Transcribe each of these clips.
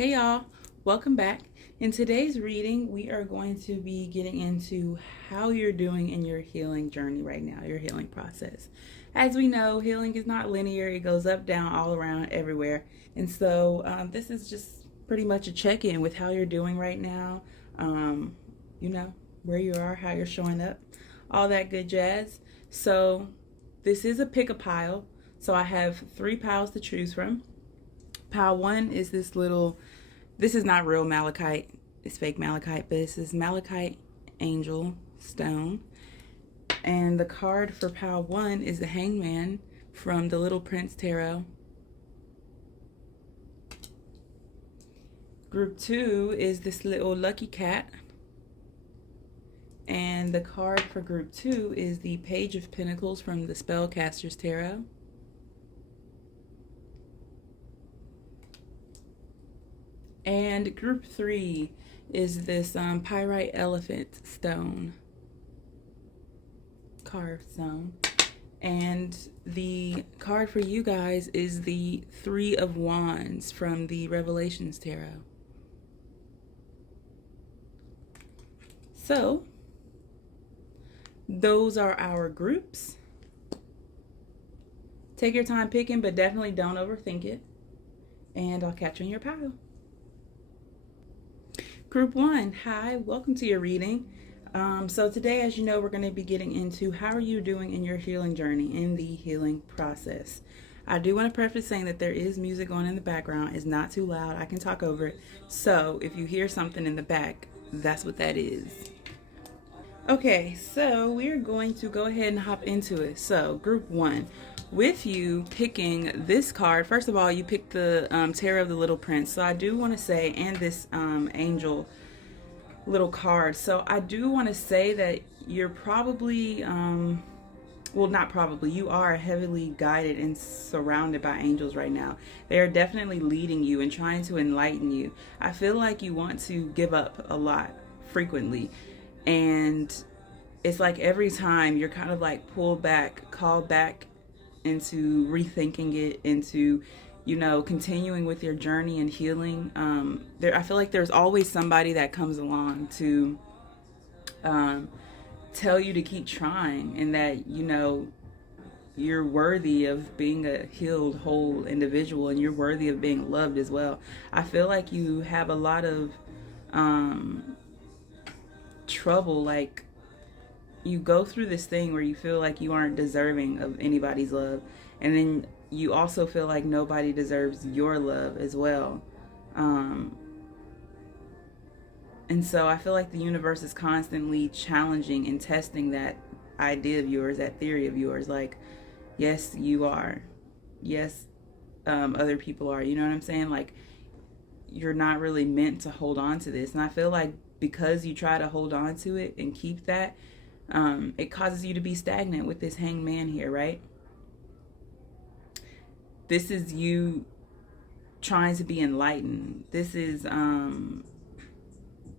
Hey y'all, welcome back. In today's reading, we are going to be getting into how you're doing in your healing journey right now, your healing process. As we know, healing is not linear, it goes up, down, all around, everywhere. And so, this is just pretty much a check in with how you're doing right now, um, where you are, how you're showing up, all that good jazz. So, this is a pick a pile. So, I have 3 piles to choose from. Pile 1 is this is not real malachite, it's fake malachite, but this is malachite angel stone. And the card for pile 1 is the Hangman from the Little Prince Tarot. Group 2 is this little lucky cat. And the card for group 2 is the Page of Pentacles from the Spellcaster's Tarot. And group 3 is this pyrite elephant stone, carved stone. And the card for you guys is the 3 of Wands from the Revelations Tarot. So, those are our groups. Take your time picking, but definitely don't overthink it. And I'll catch you in your pile. Group 1, hi, welcome to your reading. So today, as you know, we're going to be getting into how are you doing in your healing journey, in the healing process. I do want to preface saying that there is music going in the background. It's not too loud. I can talk over it. So if you hear something in the back, that's what that is. Okay, so we're going to go ahead and hop into it. So group 1. With you picking this card, first of all, you picked the Tarot of the Little Prince. So I do want to say, and this angel little card. So I do want to say that you're probably, well, not probably, you are heavily guided and surrounded by angels right now. They are definitely leading you and trying to enlighten you. I feel like you want to give up a lot frequently. And it's like every time you're kind of like pulled back, called back into rethinking it, into continuing with your journey and healing. I feel like there's always somebody that comes along to tell you to keep trying, and that you're worthy of being a healed, whole individual, and you're worthy of being loved as well. I feel like you have a lot of trouble, like you go through this thing where you feel like you aren't deserving of anybody's love, and then you also feel like nobody deserves your love as well. And so I feel like the universe is constantly challenging and testing that idea of yours, that theory of yours. Like, yes, you are. Yes, other people are. You know what I'm saying? Like, you're not really meant to hold on to this. And I feel like because you try to hold on to it and keep that, it causes you to be stagnant with this Hangman here, right? This is you trying to be enlightened. This is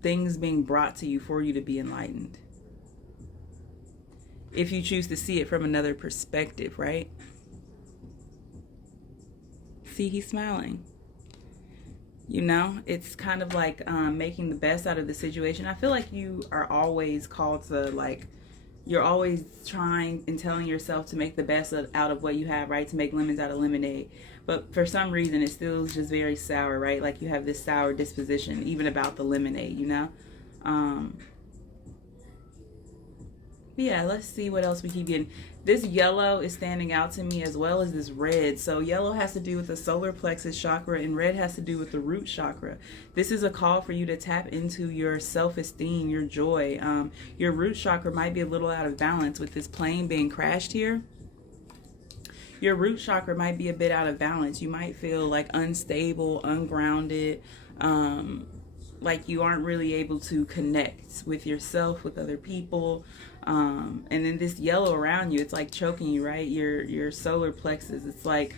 things being brought to you for you to be enlightened. If you choose to see it from another perspective, right? See, he's smiling. It's kind of like making the best out of the situation. I feel like you are always called to, like, you're always trying and telling yourself to make the best out of what you have, right? To make lemons out of lemonade. But for some reason, it still is just very sour, right? Like you have this sour disposition, even about the lemonade, Yeah, let's see what else we keep getting. This yellow is standing out to me, as well as this red. So yellow has to do with the solar plexus chakra, and red has to do with the root chakra. This is a call for you to tap into your self-esteem, your joy. Your root chakra might be a little out of balance with this plane being crashed here. Your root chakra might be a bit out of balance. You might feel like unstable, ungrounded, like you aren't really able to connect with yourself, with other people. And then this yellow around you, it's like choking you, right? Your solar plexus. It's like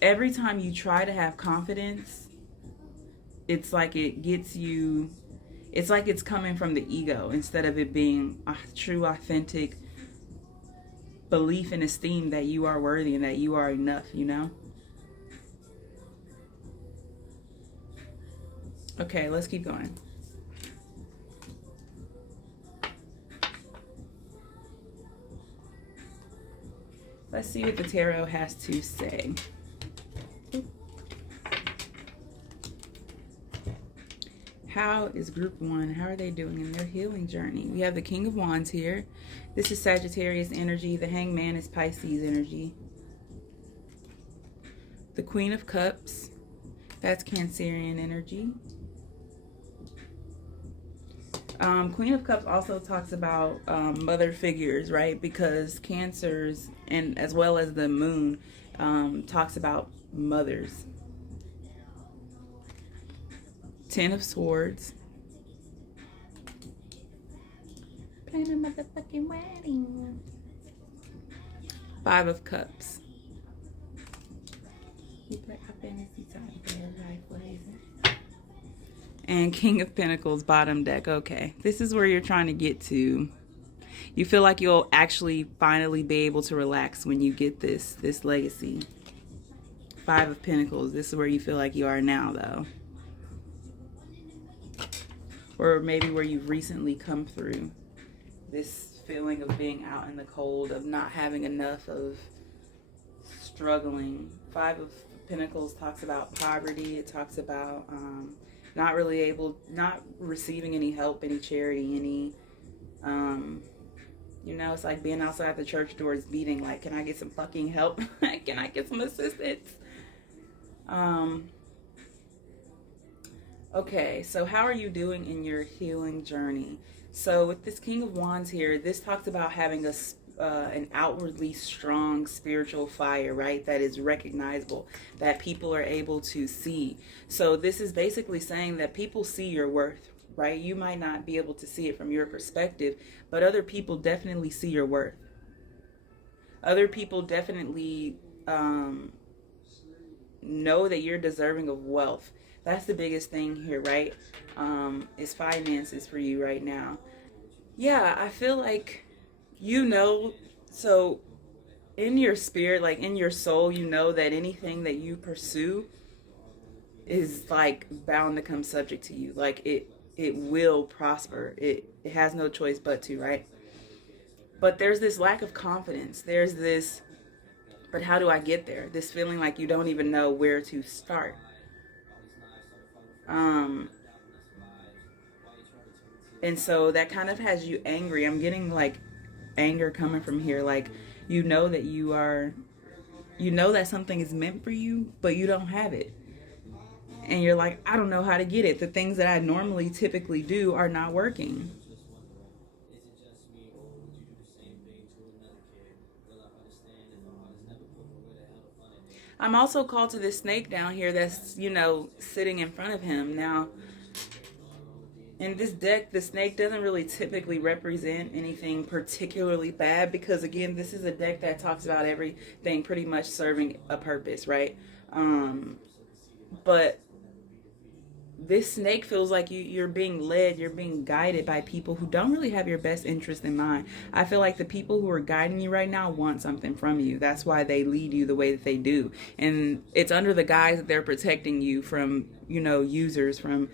every time you try to have confidence, it's like it gets you, it's like it's coming from the ego instead of it being a true, authentic belief and esteem that you are worthy and that you are enough, Okay, let's keep going. Let's see what the tarot has to say. How is group one? How are they doing in their healing journey? We have the King of Wands here. This is Sagittarius energy. The Hangman is Pisces energy. The Queen of Cups, that's Cancerian energy. Queen of Cups also talks about mother figures, right? Because Cancers, and as well as the moon, talks about mothers. Ten of Swords. Plan a motherfucking wedding. Five of Cups. You play a fantasy time for your life, what is it? And King of Pentacles, bottom deck. Okay, this is where you're trying to get to. You feel like you'll actually finally be able to relax when you get this legacy. Five of Pentacles. This is where you feel like you are now, though. Or maybe where you've recently come through this feeling of being out in the cold, of not having enough, of struggling. Five of Pentacles talks about poverty. It talks about not receiving any help, any charity, any, you know, it's like being outside the church doors beating, like, can I get some fucking help? Can I get some assistance? Okay, so how are you doing in your healing journey? So with this King of Wands here, this talks about having an outwardly strong spiritual fire, right? That is recognizable, that people are able to see. So this is basically saying that people see your worth, right? You might not be able to see it from your perspective, but other people definitely see your worth. Other people definitely know that you're deserving of wealth. That's the biggest thing here, right? Is finances for you right now. Yeah, I feel like, you know, so in your spirit, like in your soul, you know that anything that you pursue is like bound to come subject to you. Like it will prosper. It has no choice but to, right? But there's this lack of confidence. There's this, but how do I get there? This feeling like you don't even know where to start. And so that kind of has you angry. I'm getting like anger coming from here. Like, you know that you know that something is meant for you, but you don't have it. And you're like, I don't know how to get it. The things that I normally typically do are not working. I'm also called to this snake down here that's, you know, sitting in front of him. Now, in this deck, the snake doesn't really typically represent anything particularly bad because, again, this is a deck that talks about everything pretty much serving a purpose, right? But this snake feels like you're being led, you're being guided by people who don't really have your best interest in mind. I feel like the people who are guiding you right now want something from you. That's why they lead you the way that they do. And it's under the guise that they're protecting you from, you know, users, from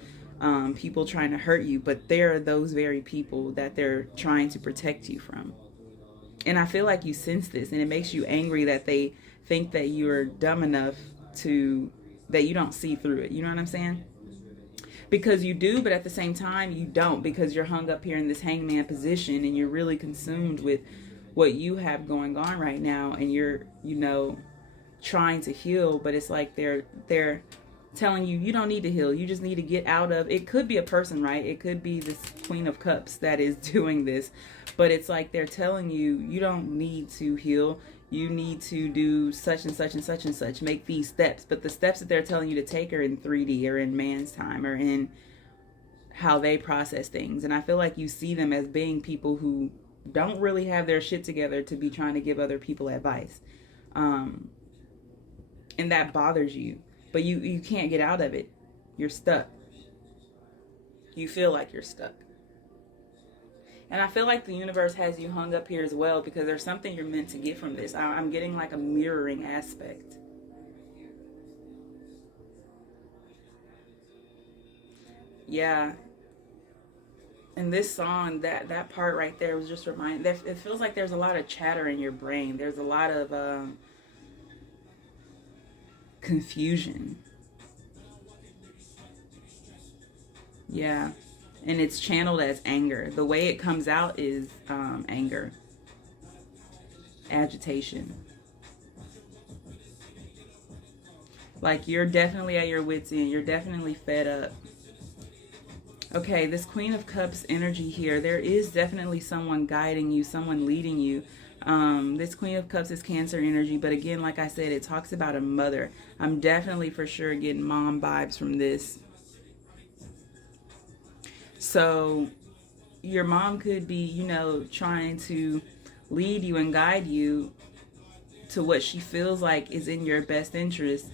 people trying to hurt you. But they're those very people that they're trying to protect you from. And I feel like you sense this, and it makes you angry that they think that you're dumb enough that you don't see through it. You know what I'm saying? Because you do, but at the same time you don't, because you're hung up here in this hangman position and you're really consumed with what you have going on right now, and you're, you know, trying to heal, but it's like they're telling you you don't need to heal, you just need to get out of it. Could be a person, right? It could be this Queen of Cups that is doing this, but it's like they're telling you you don't need to heal, you need to do such and such and such and such, make these steps. But the steps that they're telling you to take are in 3D or in man's time or in how they process things. And I feel like you see them as being people who don't really have their shit together to be trying to give other people advice. And that bothers you. But you can't get out of it. You're stuck. You feel like you're stuck. And I feel like the universe has you hung up here as well, because there's something you're meant to get from this. I'm getting like a mirroring aspect. Yeah. And this song, that part right there was just remind. It feels like there's a lot of chatter in your brain. There's a lot of confusion. Yeah, and it's channeled as anger. The way it comes out is anger, agitation. Like you're definitely at your wits' end. You're definitely fed up. Okay, this Queen of Cups energy here, there is definitely someone guiding you, someone leading you. This Queen of Cups is Cancer energy, but again, like I said, it talks about a mother. I'm definitely for sure getting mom vibes from this. So your mom could be, trying to lead you and guide you to what she feels like is in your best interest.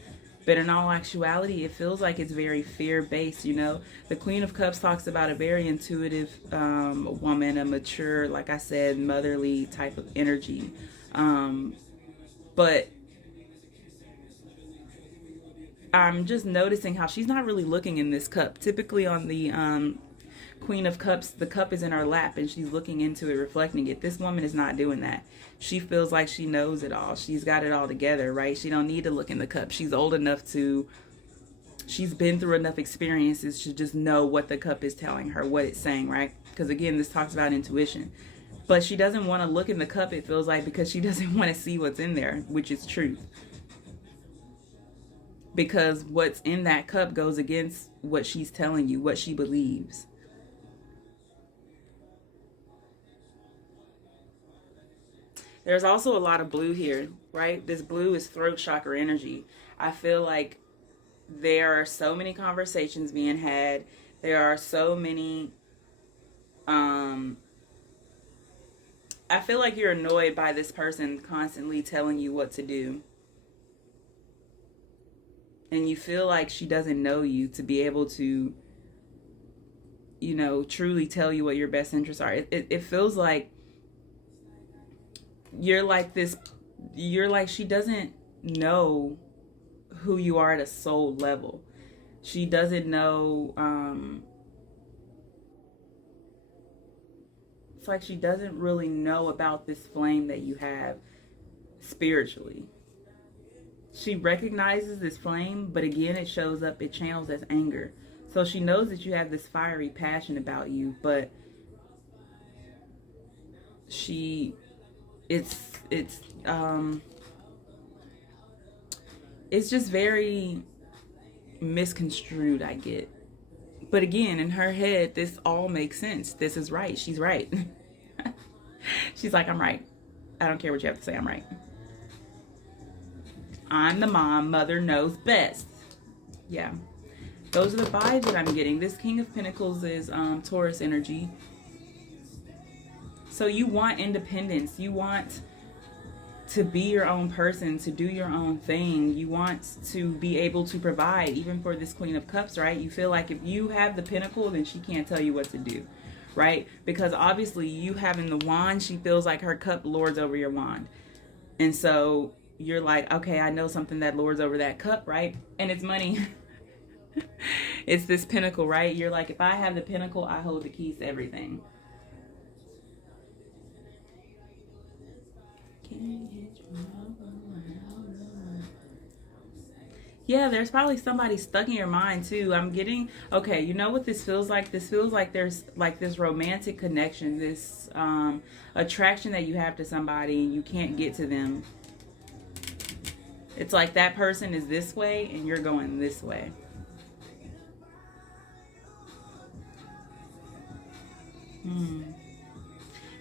But in all actuality, it feels like it's very fear based. The Queen of Cups talks about a very intuitive woman, a mature, like I said, motherly type of energy. But I'm just noticing how she's not really looking in this cup. Typically, on the Queen of Cups, the cup is in her lap and she's looking into it, reflecting it. This woman is not doing that. She feels like she knows it all. She's got it all together, right? She don't need to look in the cup. She's old enough to, she's been through enough experiences to just know what the cup is telling her, what it's saying, right? Because again, this talks about intuition. But she doesn't want to look in the cup, it feels like, because she doesn't want to see what's in there, which is truth. Because what's in that cup goes against what she's telling you, what she believes. There's also a lot of blue here, right? This blue is throat chakra energy. I feel like there are so many conversations being had. There are so many um I feel like you're annoyed by this person constantly telling you what to do. And you feel like she doesn't know you to be able to, truly tell you what your best interests are. It feels like you're like this, you're like she doesn't know who you are at a soul level. She doesn't know, it's like she doesn't really know about this flame that you have spiritually. She recognizes this flame, but again, it shows up, it channels as anger. So she knows that you have this fiery passion about you, but she, it's, it's just very misconstrued, I get. But again, in her head, this all makes sense. This is right. She's right. She's like, I'm right. I don't care what you have to say. I'm right. I'm the mom. Mother knows best. Yeah. Those are the vibes that I'm getting. This King of Pentacles is Taurus energy. So you want independence. You want to be your own person, to do your own thing. You want to be able to provide, even for this Queen of Cups, right? You feel like if you have the Pentacle, then she can't tell you what to do, right? Because obviously you having the wand, she feels like her cup lords over your wand. And so you're like, okay, I know something that lords over that cup, right? And it's money. It's this Pentacle, right? You're like, if I have the Pentacle, I hold the keys to everything. Yeah, there's probably somebody stuck in your mind too. I'm getting, okay, you know what this feels like? This feels like there's like this romantic connection, this attraction that you have to somebody and you can't get to them. It's like that person is this way and you're going this way.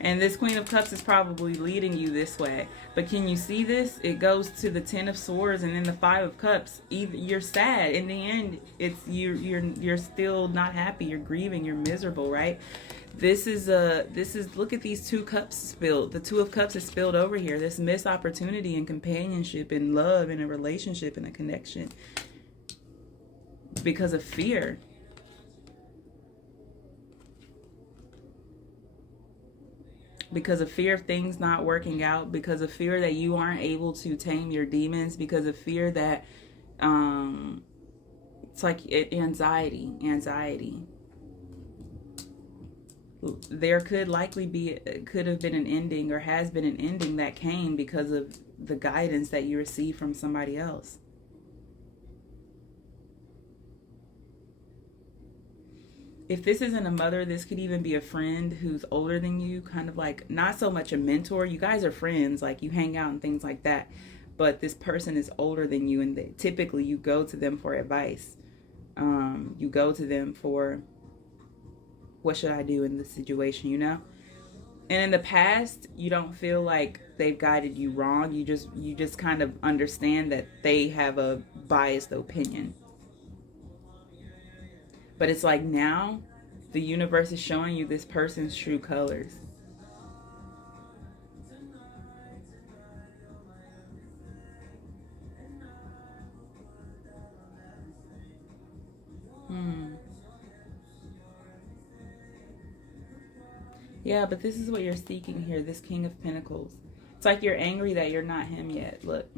And this Queen of Cups is probably leading you this way. But can you see this? It goes to the Ten of Swords and then the Five of Cups. You're sad. In the end, it's you're still not happy. You're grieving. You're miserable, right? This is look at these two cups spilled. The Two of Cups is spilled over here. This missed opportunity and companionship and love and a relationship and a connection because of fear. Because of fear of things not working out, because of fear that you aren't able to tame your demons, because of fear that it's like anxiety. there could likely be, could have been an ending or has been an ending that came because of the guidance that you received from somebody else. If this isn't a mother, this could even be a friend who's older than you, kind of like not so much a mentor. You guys are friends, like you hang out and things like that. But this person is older than you, and typically you go to them for advice. You go to them for, what should I do in this situation, you know? And in the past, you don't feel like they've guided you wrong. You just kind of understand that they have a biased opinion. But it's like now, the universe is showing you this person's true colors. Yeah, but this is what you're seeking here, this King of Pentacles. It's like you're angry that you're not him yet. Look.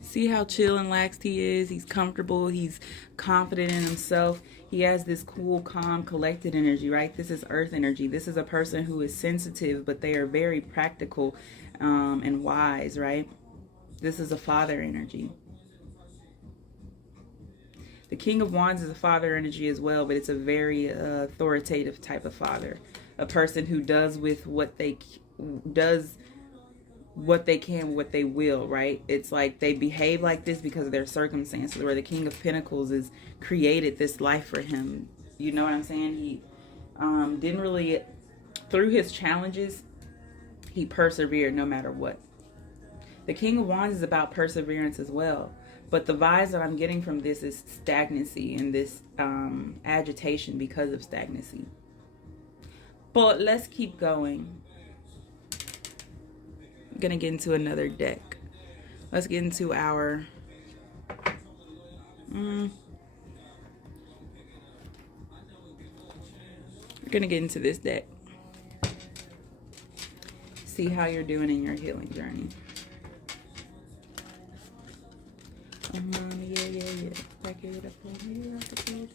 See how chill and laxed he is? He's comfortable. He's confident in himself. He has this cool, calm, collected energy, right? This is earth energy. This is a person who is sensitive, but they are very practical and wise, right? This is a father energy. The King of Wands is a father energy as well, but it's a very authoritative type of father. A person who does with what they can, what they will, right? It's like they behave like this because of their circumstances, where the King of Pentacles has created this life for him. You know what I'm saying? He didn't really, through his challenges, he persevered no matter what. The King of Wands is about perseverance as well. But the vibes that I'm getting from this is stagnancy and this agitation because of stagnancy. But let's keep going. I'm going to get into another deck. Let's get into our... We're going to get into this deck. See how you're doing in your healing journey. Yeah. Back it up on here like a page.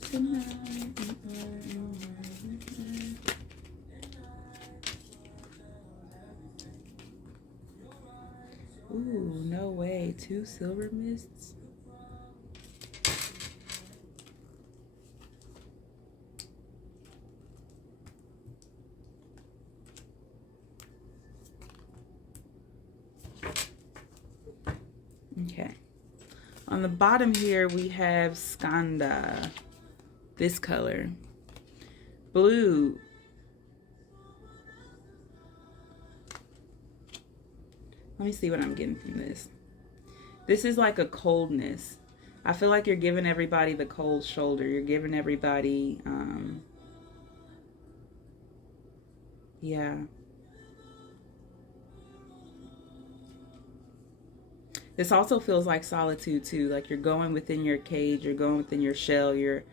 Tonight. Ooh, no way. 2 silver mists. Okay. On the bottom here, we have Skanda. This color. Blue. Let me see what I'm getting from this. This is like a coldness. I feel like you're giving everybody the cold shoulder. You're giving everybody, yeah. This also feels like solitude too. Like you're going within your cage. You're going within your shell. You're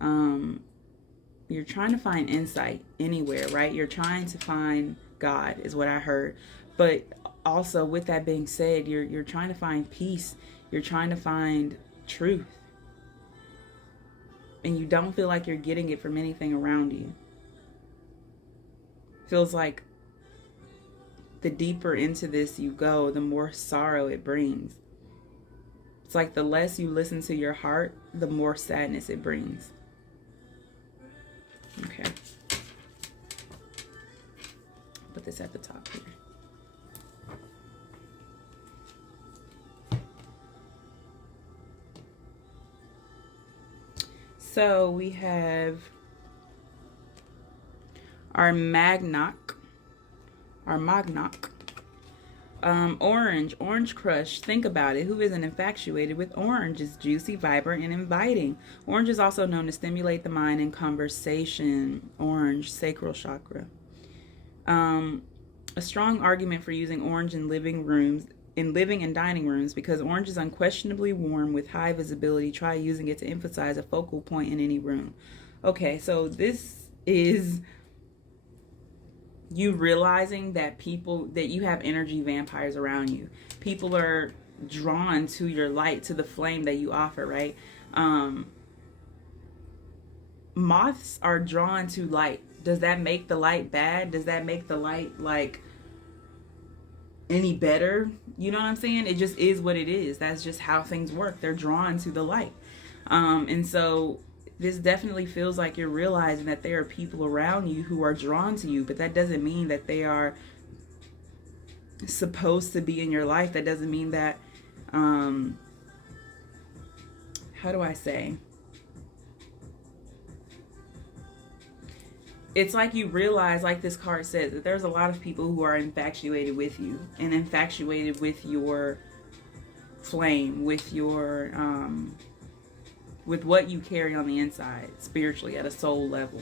trying to find insight anywhere, right? You're trying to find God is what I heard. But also with that being said, you're trying to find peace. You're trying to find truth. And you don't feel like you're getting it from anything around you. Feels like the deeper into this you go, the more sorrow it brings. It's like the less you listen to your heart, the more sadness it brings. Okay. Put this at the top here. So we have our Magnock. Orange crush. Think about it. Who isn't infatuated with orange? Is juicy, vibrant, and inviting. Orange is also known to stimulate the mind and conversation. Orange, sacral chakra. A strong argument for using orange in living and dining rooms, because orange is unquestionably warm with high visibility. Try using it to emphasize a focal point in any room. Okay, so this is You realizing that that you have energy vampires around you. People are drawn to your light, to the flame that you offer, right? Moths are drawn to light. Does that make the light bad? Does that make the light like any better? You know what I'm saying? It just is what it is. That's just how things work. They're drawn to the light. And so this definitely feels like you're realizing that there are people around you who are drawn to you, but that doesn't mean that they are supposed to be in your life. That doesn't mean that, how do I say? It's like you realize, like this card says, that there's a lot of people who are infatuated with you and infatuated with your flame, with your, with what you carry on the inside, spiritually, at a soul level.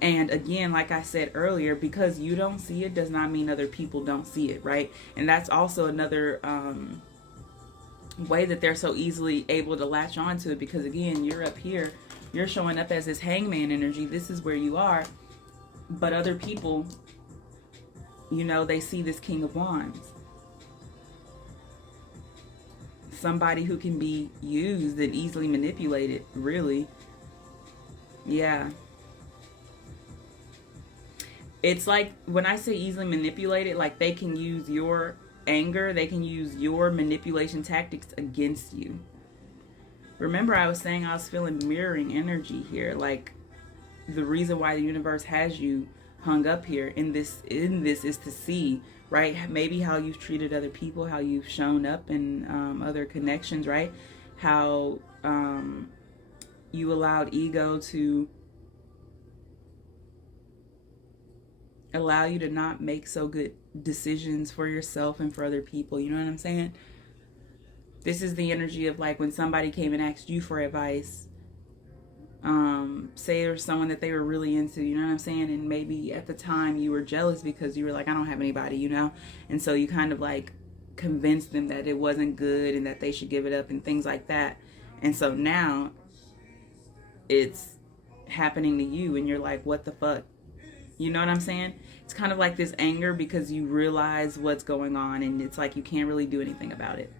And again, like I said earlier, because you don't see it does not mean other people don't see it, right? And that's also another way that they're so easily able to latch onto it, because again, you're up here, you're showing up as this hangman energy. This is where you are. But other people, you know, they see this King of Wands. Somebody who can be used and easily manipulated, really. Yeah. It's like, when I say easily manipulated, like they can use your anger, they can use your manipulation tactics against you. Remember, I was saying I was feeling mirroring energy here. Like, the reason why the universe has you hung up here in this is to see, right, maybe how you've treated other people, how you've shown up in other connections, right, how you allowed ego to allow you to not make so good decisions for yourself and for other people. You know what I'm saying? This is the energy of like when somebody came and asked you for advice. Say there's someone that they were really into, you know what I'm saying? And maybe at the time you were jealous because you were like, I don't have anybody, you know? And so you kind of like convinced them that it wasn't good and that they should give it up and things like that. And so now it's happening to you and you're like, what the fuck? You know what I'm saying? It's kind of like this anger because you realize what's going on and it's like you can't really do anything about it.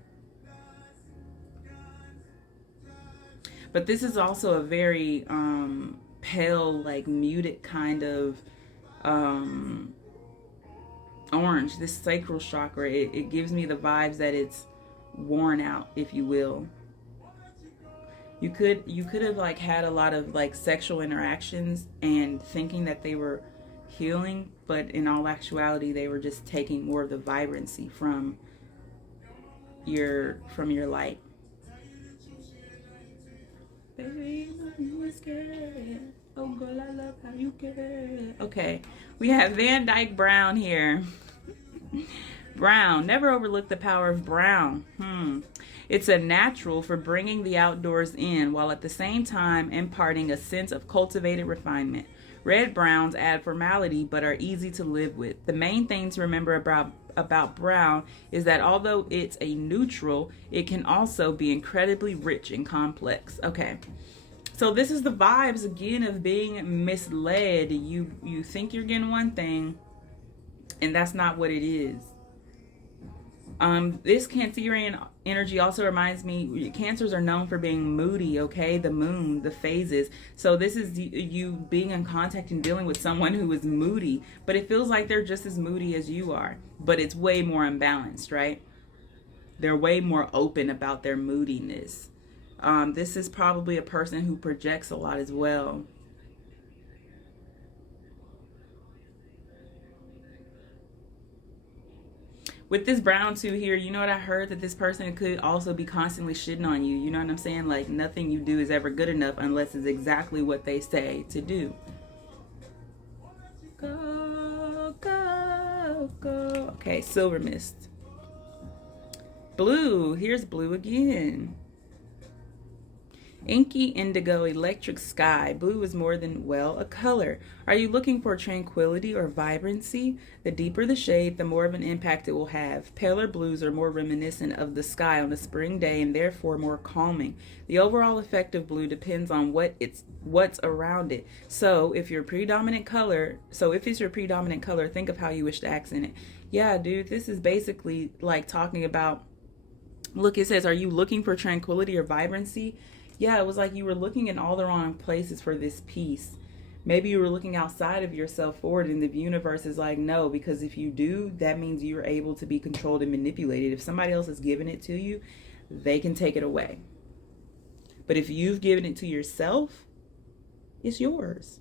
But this is also a very pale, like muted kind of orange. This sacral chakra, it gives me the vibes that it's worn out, if you will. You could have like had a lot of like sexual interactions and thinking that they were healing, but in all actuality they were just taking more of the vibrancy from your light. Oh girl, I love how you care. Okay, we have Van Dyke Brown here. Brown, never overlook the power of brown. It's a natural for bringing the outdoors in while at the same time imparting a sense of cultivated refinement. Red browns add formality but are easy to live with. The main thing to remember about brown is that although it's a neutral, it can also be incredibly rich and complex. Okay, so this is the vibes again of being misled. You think you're getting one thing and that's not what it is. This Cancerian energy also reminds me, Cancers are known for being moody, okay? The moon, the phases. So this is you being in contact and dealing with someone who is moody, but it feels like they're just as moody as you are, but it's way more unbalanced, right? They're way more open about their moodiness. This is probably a person who projects a lot as well. With this brown too here, you know what I heard? That this person could also be constantly shitting on you. You know what I'm saying? Like nothing you do is ever good enough unless it's exactly what they say to do. Go, go, go. Okay, silver mist. Blue. Here's blue again. Inky, indigo, electric sky. Blue is more than, well, a color. Are you looking for tranquility or vibrancy? The deeper the shade, the more of an impact it will have. Paler blues are more reminiscent of the sky on a spring day and therefore more calming. The overall effect of blue depends on what's around it. So if it's your predominant color, think of how you wish to accent it. Yeah, dude, this is basically like talking about, look, it says, are you looking for tranquility or vibrancy? Yeah, it was like you were looking in all the wrong places for this peace. Maybe you were looking outside of yourself for it, and the universe is like, no, because if you do, that means you're able to be controlled and manipulated. If somebody else has given it to you, they can take it away. But if you've given it to yourself, it's yours.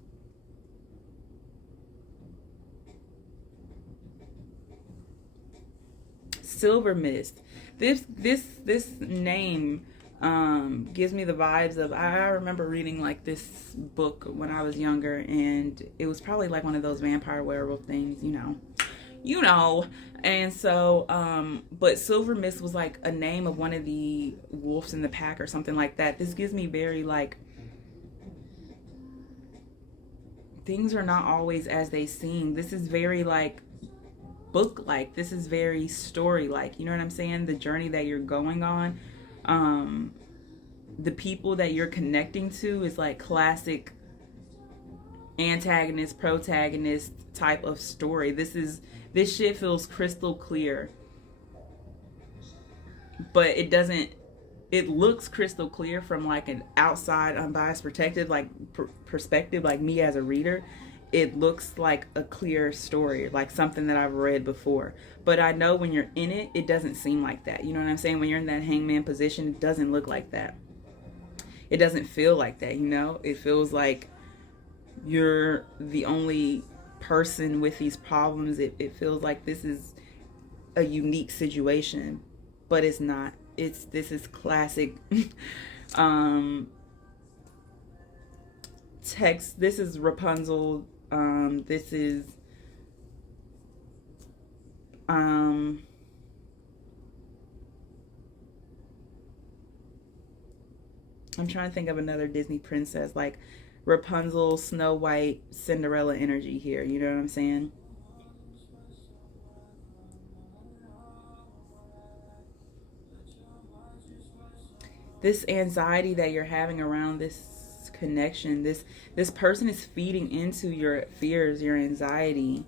Silver mist. This name gives me the vibes of, I remember reading like this book when I was younger, and it was probably like one of those vampire werewolf things, you know. And so but silver mist was like a name of one of the wolves in the pack or something like that. This gives me very like, things are not always as they seem. This is very like book like, this is very story like, you know what I'm saying? The journey that you're going on, the people that you're connecting to is like classic antagonist protagonist type of story. This shit feels crystal clear, but it looks crystal clear from like an outside unbiased perspective, like perspective, like me as a reader. It looks like a clear story, like something that I've read before. But I know when you're in it, it doesn't seem like that. You know what I'm saying? When you're in that hangman position, it doesn't look like that. It doesn't feel like that, It feels like you're the only person with these problems. It feels like this is a unique situation, but it's not. This is classic text. This is Rapunzel. This is I'm trying to think of another Disney princess, like Rapunzel, Snow White, Cinderella energy here. You know what I'm saying? This anxiety that you're having around this connection, this person is feeding into your fears, your anxiety.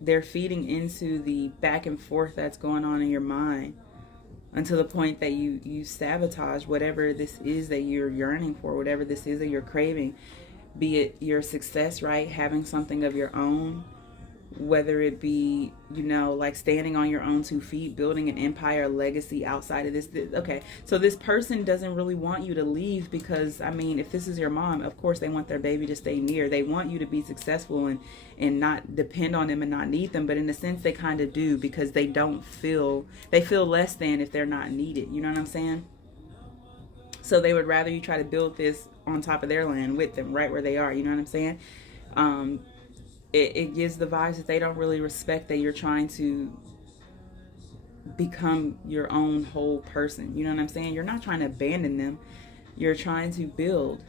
They're feeding into the back and forth that's going on in your mind, until the point that you sabotage whatever this is that you're yearning for, whatever this is that you're craving, be it your success, right? Having something of your own, whether it be, like standing on your own 2 feet, building an empire, legacy outside of this. Okay, so this person doesn't really want you to leave, because I mean, if this is your mom, of course they want their baby to stay near. They want you to be successful and not depend on them and not need them. But in a sense, they kind of do, because they feel less than if they're not needed. You know what I'm saying? So they would rather you try to build this on top of their land with them, right where they are. You know what I'm saying? It gives the vibes that they don't really respect that you're trying to become your own whole person. You know what I'm saying? You're not trying to abandon them. You're trying to build.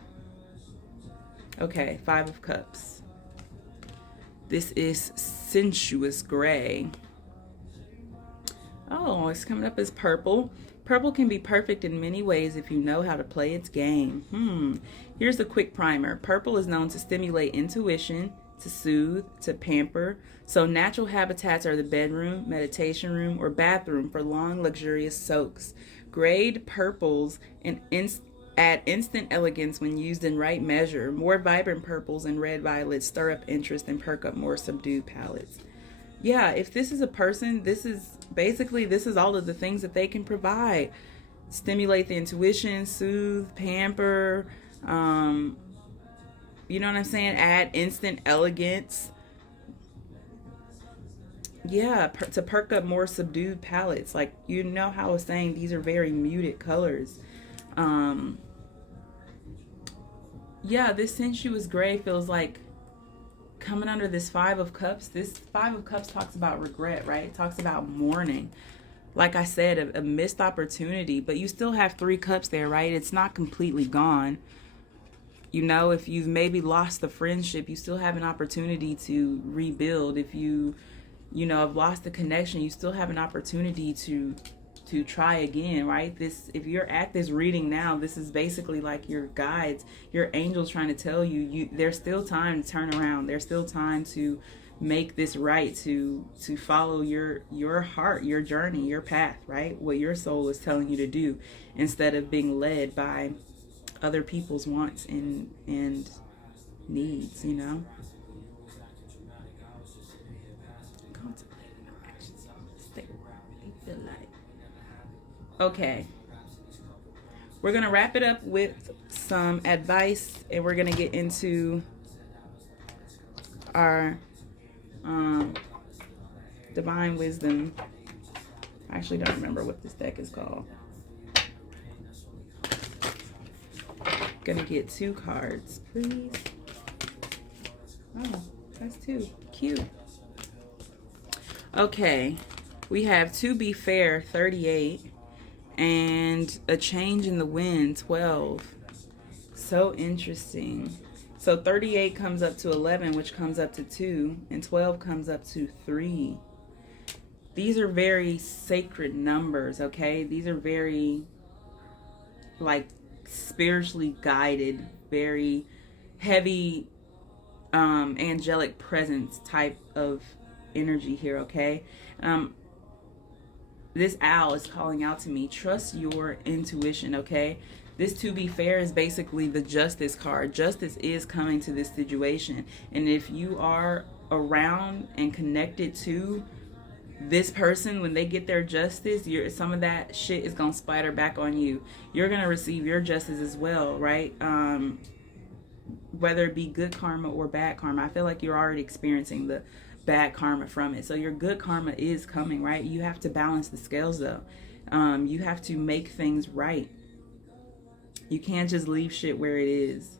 Okay, 5 of Cups. This is sensuous gray. Oh, it's coming up as purple. Purple can be perfect in many ways if you know how to play its game. Here's a quick primer. Purple is known to stimulate intuition, to soothe, to pamper. So natural habitats are the bedroom, meditation room, or bathroom for long, luxurious soaks. Grayed purples add instant elegance when used in right measure. More vibrant purples and red violets stir up interest and perk up more subdued palettes. Yeah, if this is a person, this is all of the things that they can provide. Stimulate the intuition, soothe, pamper, you know what I'm saying? Add instant elegance. Yeah, to perk up more subdued palettes. Like, how I was saying, these are very muted colors. Yeah, this sensuous gray feels like coming under this 5 of Cups. This 5 of Cups talks about regret, right? It talks about mourning. like I said, a missed opportunity, but you still have 3 cups there, right? It's not completely gone. You know, if you've maybe lost the friendship, you still have an opportunity to rebuild. If you know, have lost the connection, you still have an opportunity to try again, right? This, if you're at this reading now, this is basically like your guides, your angels trying to tell you there's still time to turn around. There's still time to make this right, to follow your heart, your journey, your path, right? What your soul is telling you to do, instead of being led by other people's wants and needs, you know. Okay, we're gonna wrap it up with some advice, and we're gonna get into our divine wisdom. I actually don't remember what this deck is called. Gonna get 2 cards, please. Oh, that's 2. Cute. Okay, we have To Be Fair, 38, and A Change in the Wind, 12. So interesting. So 38 comes up to 11, which comes up to 2, and 12 comes up to 3. These are very sacred numbers, okay? These are very, like, spiritually guided, very heavy angelic presence type of energy here, okay? This owl is calling out to me, trust your intuition, okay? This To Be Fair is basically the justice card. Justice is coming to this situation. And if you are around and connected to this person, when they get their justice, some of that shit is going to spider back on you. You're going to receive your justice as well, right? Whether it be good karma or bad karma. I feel like you're already experiencing the bad karma from it. So your good karma is coming, right? You have to balance the scales, though. You have to make things right. You can't just leave shit where it is.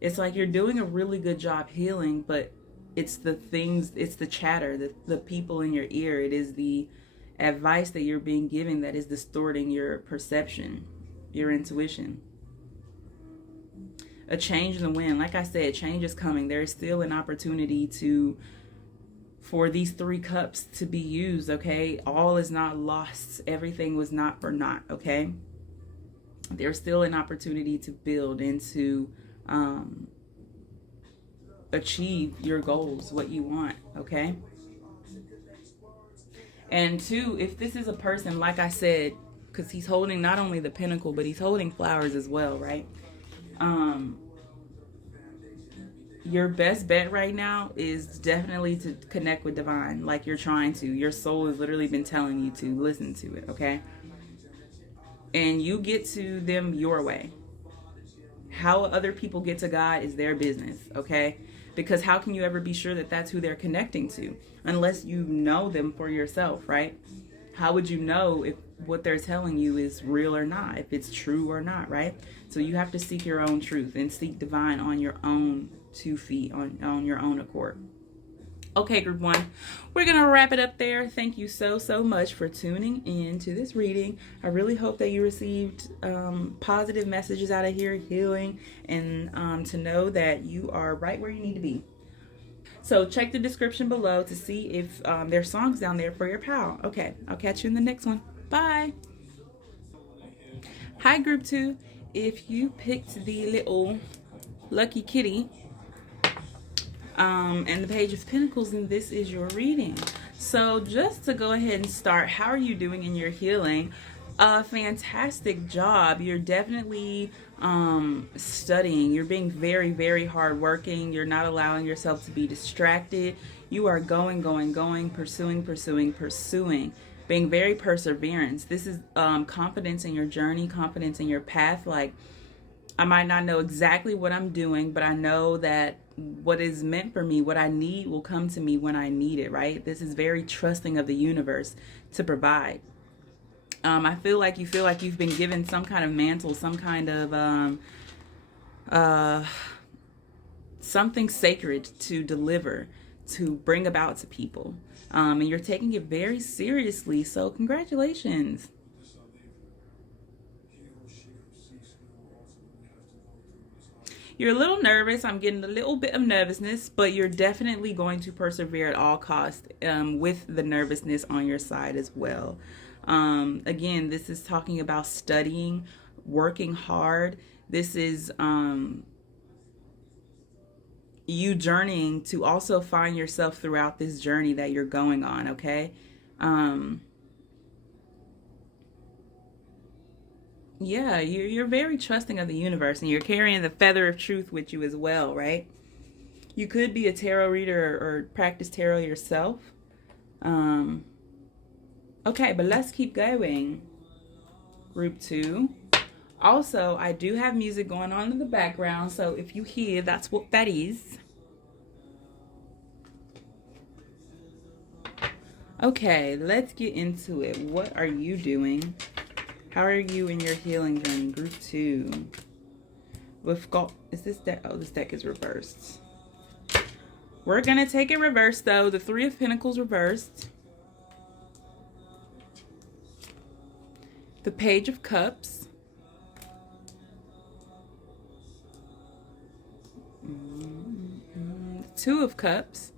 It's like you're doing a really good job healing, but it's the things, it's the chatter, the people in your ear. It is the advice that you're being given that is distorting your perception, your intuition. A change in the wind. Like I said, change is coming. There is still an opportunity for these 3 cups to be used, okay? All is not lost. Everything was not for naught, okay? There's still an opportunity to build and to achieve your goals, what you want, okay? And 2, if this is a person, like I said, because he's holding not only the pentacle, but he's holding flowers as well, right? Your best bet right now is definitely to connect with divine, like you're trying to. Your soul has literally been telling you to listen to it, okay? And you get to them your way. How other people get to God is their business, okay? Because how can you ever be sure that that's who they're connecting to unless you know them for yourself, right? How would you know if what they're telling you is real or not, if it's true or not, right? So you have to seek your own truth and seek divine on your own 2 feet, on your own accord. Okay, group 1, we're going to wrap it up there. Thank you so much for tuning in to this reading. I really hope that you received positive messages out of here, healing, and to know that you are right where you need to be. So check the description below to see if there's songs down there for your pal. Okay, I'll catch you in the next one. Bye. Hi, group 2. If you picked the little lucky kitty and the Page of Pentacles, and this is your reading. So just to go ahead and start, how are you doing in your healing? A fantastic job. You're definitely studying. You're being very hardworking. You're not allowing yourself to be distracted. You are going, pursuing. Being very perseverance. This is confidence in your journey, confidence in your path. Like, I might not know exactly what I'm doing, but I know that what is meant for me, what I need, will come to me when I need it, right? This is very trusting of the universe to provide. I feel like you've been given some kind of mantle, some kind of something sacred to deliver, to bring about to people. And you're taking it very seriously. So congratulations. You're a little nervous. I'm getting a little bit of nervousness, but you're definitely going to persevere at all costs, with the nervousness on your side as well. Again, this is talking about studying, working hard. This is you journeying to also find yourself throughout this journey that you're going on, okay? Um, yeah, you're very trusting of the universe, and you're carrying the feather of truth with you as well, right? You could be a tarot reader or practice tarot yourself. Um, okay, but let's keep going. Group 2. Also, I do have music going on in the background, so if you hear, that's what that is. Okay, let's get into it. What are you doing? How are you in your healing journey? Group 2. We've got, is this deck? Oh, this deck is reversed. We're going to take it reversed, though. The 3 of Pentacles reversed. The Page of Cups. The 2 of Cups.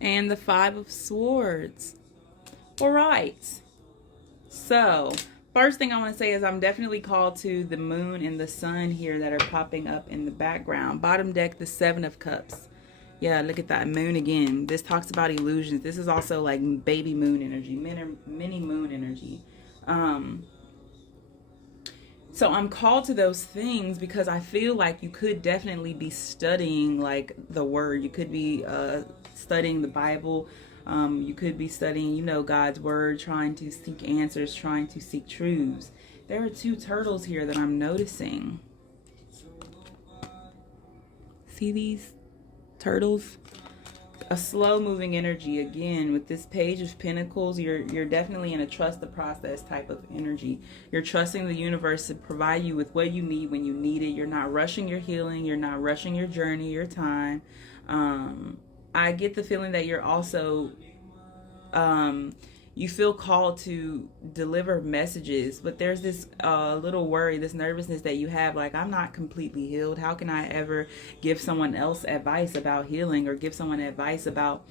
And the 5 of Swords. All right. So, first thing I want to say is I'm definitely called to the moon and the sun here that are popping up in the background. Bottom deck, the 7 of Cups. Yeah, look at that moon again. This talks about illusions. This is also like baby moon energy, mini moon energy. So I'm called to those things because I feel like you could definitely be studying like the word. You could be studying the Bible. You could be studying, God's word, trying to seek answers, trying to seek truths. There are 2 turtles here that I'm noticing. See these turtles? A slow moving energy again with this Page of Pentacles. You're definitely in a trust the process type of energy. You're trusting the universe to provide you with what you need when you need it. You're not rushing your healing. You're not rushing your journey, your time. I get the feeling that you're also you feel called to deliver messages, but there's this little worry, this nervousness that you have, like, I'm not completely healed. How can I ever give someone else advice about healing, or give someone advice about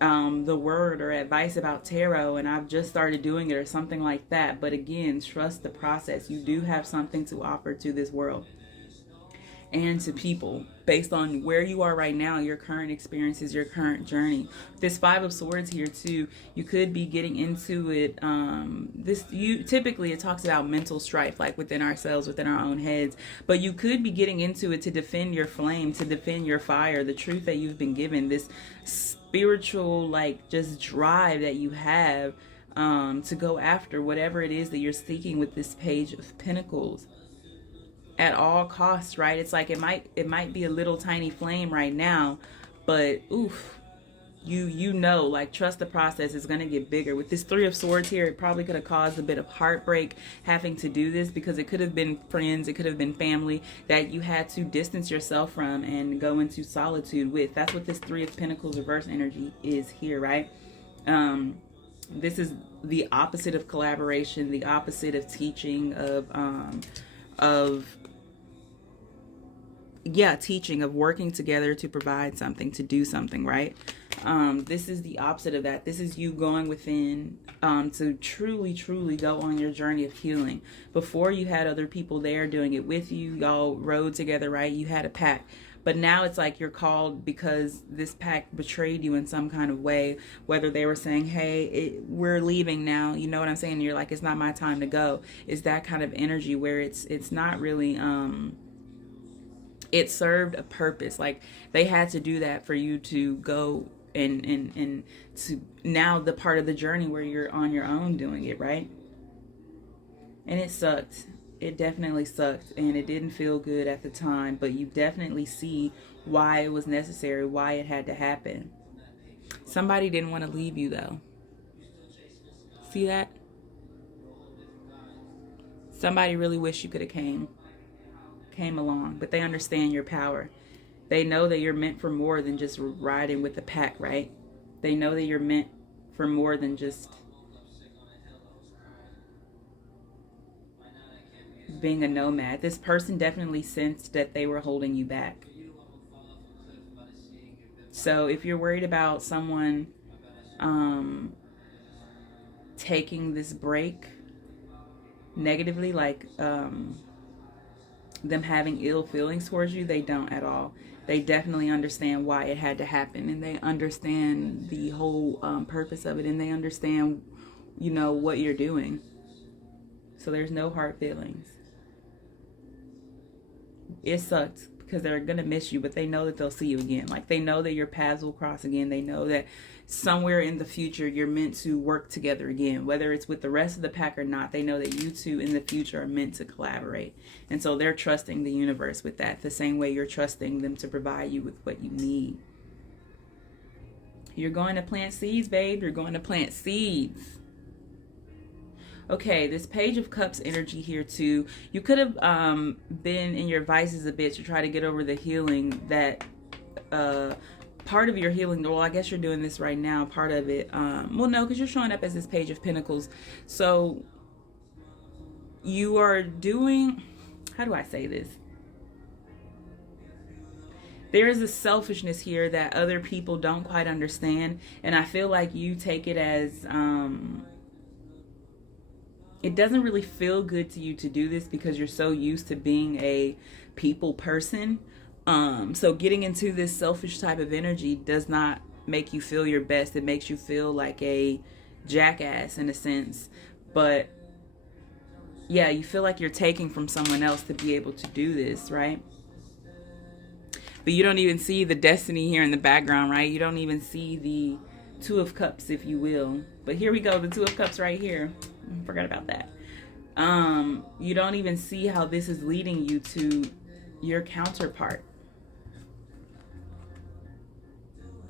the word, or advice about tarot, and I've just started doing it, or something like that. But again, trust the process. You do have something to offer to this world and to people based on where you are right now, your current experiences, your current journey. This 5 of Swords here too, you could be getting into it. Typically it talks about mental strife, like within ourselves, within our own heads, but you could be getting into it to defend your flame, to defend your fire, the truth that you've been given, this spiritual like just drive that you have to go after whatever it is that you're seeking with this Page of Pentacles at all costs, right? It's like it might be a little tiny flame right now, but oof, like, trust the process. Is going to get bigger. With this 3 of Swords here, it probably could have caused a bit of heartbreak having to do this, because it could have been friends, it could have been family that you had to distance yourself from and go into solitude with. That's what this 3 of Pentacles reverse energy is here, right? This is the opposite of collaboration, the opposite of teaching, teaching, of working together to provide something, to do something, right? This is the opposite of that. This is you going within to truly go on your journey of healing. Before, you had other people there doing it with you. Y'all rode together, right? You had a pack. But now it's like you're called because this pack betrayed you in some kind of way, whether they were saying, hey, we're leaving now, you know what I'm saying? And you're like, it's not my time to go. It's that kind of energy where it's not really... it served a purpose. Like, they had to do that for you to go and to now the part of the journey where you're on your own doing it, right? And it sucked. It definitely sucked, and it didn't feel good at the time, but you definitely see why it was necessary, why it had to happen. Somebody didn't want to leave you, though. See that? Somebody really wish you could have came along, but they understand your power. They know that you're meant for more than just riding with the pack, right? They know that you're meant for more than just being a nomad. This person definitely sensed that they were holding you back. So if you're worried about someone taking this break negatively, like them having ill feelings towards you, they don't at all. They definitely understand why it had to happen, and they understand the whole purpose of it, and they understand, what you're doing. So there's no hard feelings. It sucks because they're going to miss you, but they know that they'll see you again. Like, they know that your paths will cross again. They know that somewhere in the future you're meant to work together again, whether it's with the rest of the pack or not. They know that you two in the future are meant to collaborate, and so they're trusting the universe with that, the same way you're trusting them to provide you with what you need. You're going to plant seeds, babe. You're going to plant seeds. Okay, this Page of Cups energy here too. You could have been in your vices a bit to try to get over the healing that part of your healing. Well, I guess you're doing this right now. Part of it. Well, no, because you're showing up as this Page of Pentacles. So you are doing. How do I say this? There is a selfishness here that other people don't quite understand, and I feel like you take it as it doesn't really feel good to you to do this because you're so used to being a people person. So getting into this selfish type of energy does not make you feel your best. It makes you feel like a jackass in a sense. But yeah, you feel like you're taking from someone else to be able to do this, right? But you don't even see the destiny here in the background, right? You don't even see the Two of Cups, if you will. But here we go, the Two of Cups right here. I forgot about that. You don't even see how this is leading you to your counterpart.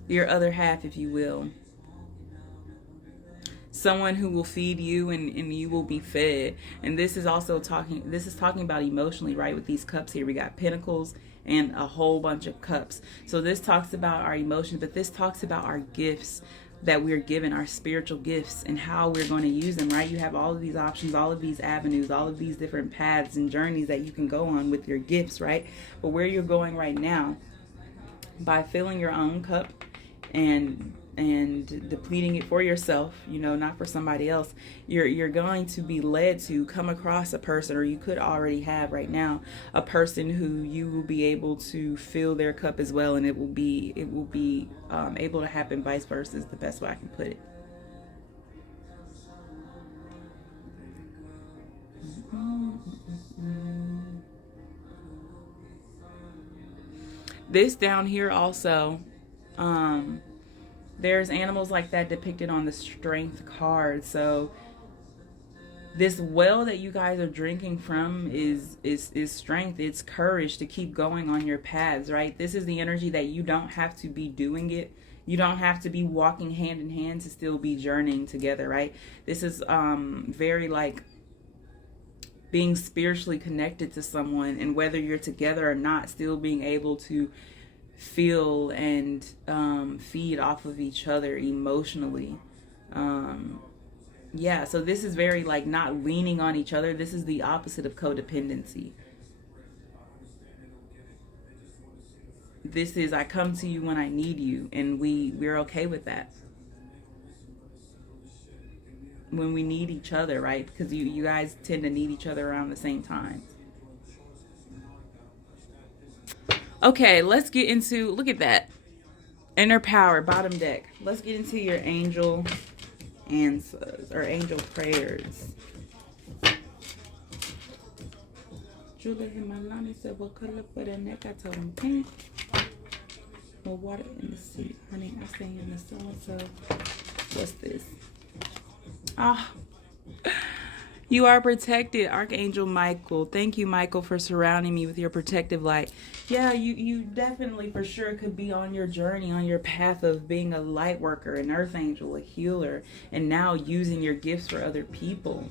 Your other half, if you will. Someone who will feed you and you will be fed. And this is also talking about emotionally, right? With these cups here, we got pentacles and a whole bunch of cups. So this talks about our emotions, but this talks about our gifts that we're given, our spiritual gifts, and how we're going to use them, right? You have all of these options, all of these avenues, all of these different paths and journeys that you can go on with your gifts, right? But where you're going right now, by filling your own cup and depleting it for yourself, not for somebody else, you're going to be led to come across a person, or you could already have right now, a person who you will be able to fill their cup as well, and it will be able to happen vice versa is the best way I can put it. This down here also, there's animals like that depicted on the Strength card. So this well that you guys are drinking from is strength. It's courage to keep going on your paths, right? This is the energy that you don't have to be doing it. You don't have to be walking hand in hand to still be journeying together, right? This is very like being spiritually connected to someone, and whether you're together or not, still being able to feel and feed off of each other emotionally. Yeah, so this is very like not leaning on each other. This is the opposite of codependency. This is, I come to you when I need you, and we're okay with that. When we need each other, right? Because you guys tend to need each other around the same time. Okay, let's get into, look at that. Inner power, bottom deck. Let's get into your angel answers, or angel prayers. Julia Himalani said, what color for the neck? I told him pink. More water in the sea. Honey, I stay in the so-and-so. What's this? Ah. You are protected, Archangel Michael. Thank you, Michael, for surrounding me with your protective light. Yeah, you definitely for sure could be on your journey, on your path of being a light worker, an earth angel, a healer, and now using your gifts for other people.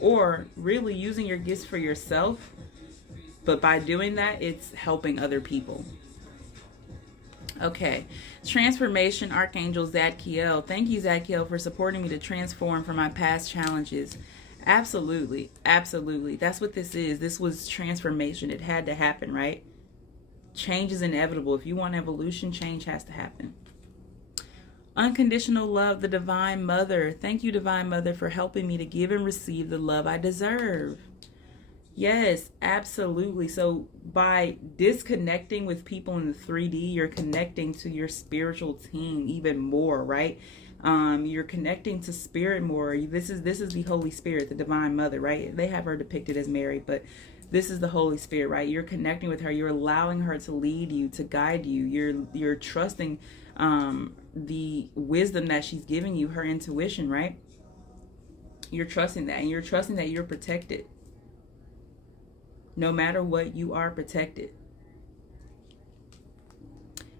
or really using your gifts for yourself, but by doing that, it's helping other people. Okay, transformation, Archangel Zadkiel. Thank you, Zadkiel, for supporting me to transform from my past challenges. Absolutely, absolutely. That's what this is. This was transformation. It had to happen, right? Change is inevitable. If you want evolution, change has to happen. Unconditional love, the Divine Mother. Thank you, Divine Mother, for helping me to give and receive the love I deserve. Yes, absolutely. So by disconnecting with people in the 3D, you're connecting to your spiritual team even more, right? You're connecting to spirit more. This is the Holy Spirit, the Divine Mother, right? They have her depicted as Mary, but this is the Holy Spirit, right? You're connecting with her. You're allowing her to lead you, to guide you. You're trusting the wisdom that she's giving you, her intuition, right? You're trusting that, and you're trusting that you're protected. No matter what, you are protected.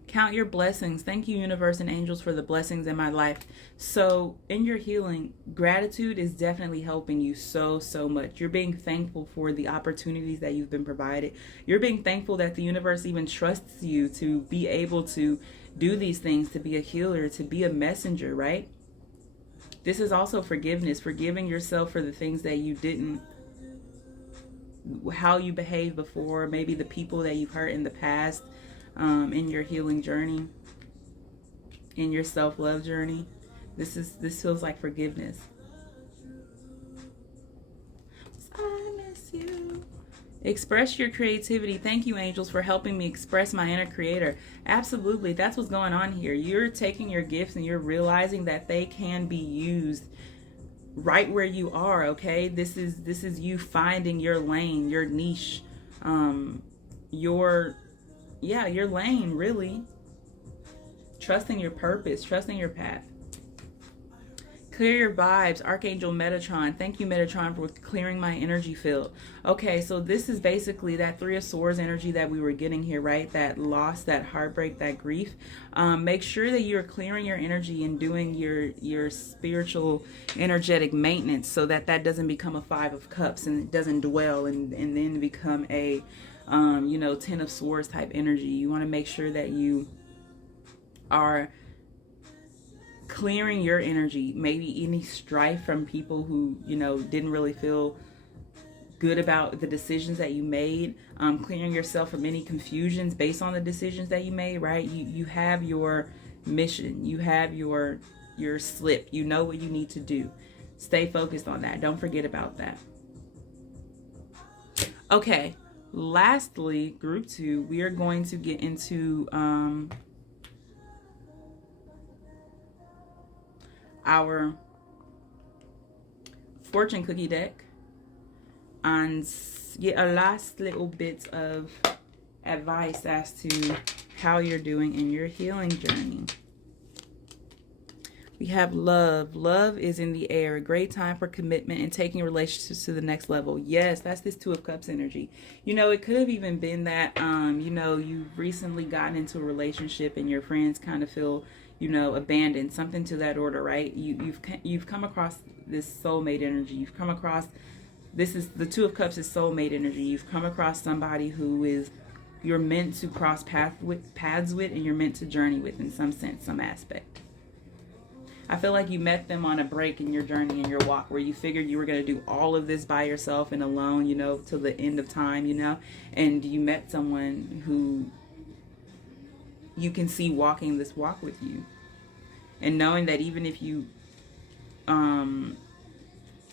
Count your blessings. Thank you, universe and angels, for the blessings in my life. So in your healing, gratitude is definitely helping you so much. You're being thankful for the opportunities that you've been provided. You're being thankful that the universe even trusts you to be able to do these things, to be a healer, to be a messenger, right? This is also forgiveness, forgiving yourself for the things that you didn't, how you behaved before, maybe the people that you've hurt in the past, in your healing journey, in your self-love journey. This feels like forgiveness. I miss you. Express your creativity. Thank you, angels, for helping me express my inner creator. Absolutely, that's what's going on here. You're taking your gifts and you're realizing that they can be used right where you are. Okay, this is you finding your lane, your niche, your lane, really. Trusting your purpose, trusting your path. Clear your vibes, Archangel Metatron. Thank you, Metatron, for clearing my energy field. Okay, so this is basically that Three of Swords energy that we were getting here, right? That loss, that heartbreak, that grief. Make sure that you're clearing your energy and doing your spiritual energetic maintenance so that doesn't become a Five of Cups and it doesn't dwell and then become a Ten of Swords type energy. You want to make sure that you are clearing your energy, maybe any strife from people who didn't really feel good about the decisions that you made, clearing yourself from any confusions based on the decisions that you made, right? You have your mission, you have your slip, you know what you need to do. Stay focused on that. Don't forget about that. Okay, lastly, group 2, we are going to get into our fortune cookie deck and get a last little bit of advice as to how you're doing in your healing journey. We have love. Love is in the air. A great time for commitment and taking relationships to the next level. Yes, that's this Two of Cups energy. It could have even been that, you've recently gotten into a relationship and your friends kind of feel, abandoned. Something to that order, right? You've come across this soulmate energy. You've come across, this is, the Two of Cups is soulmate energy. You've come across somebody who is, you're meant to cross paths with and you're meant to journey with in some sense, some aspect. I feel like you met them on a break in your journey, in your walk, where you figured you were going to do all of this by yourself and alone, till the end of time, and you met someone who you can see walking this walk with you. And knowing that even if you,